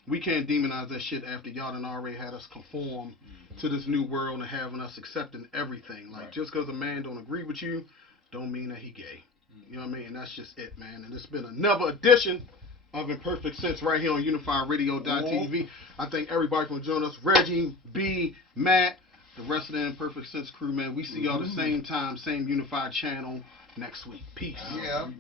we can't demonize that shit after y'all done already had us conform to this new world and having us accepting everything. Like, just because a man don't agree with you, don't mean that he gay. You know what I mean? And that's just it, man. And it's been another edition of Imperfect Sense right here on UnifiedRadio.tv. I thank everybody for joining us. Reggie, B, Matt, the rest of the Imperfect Sense crew, man. We see y'all the same time, same Unified channel next week. Peace. Yeah.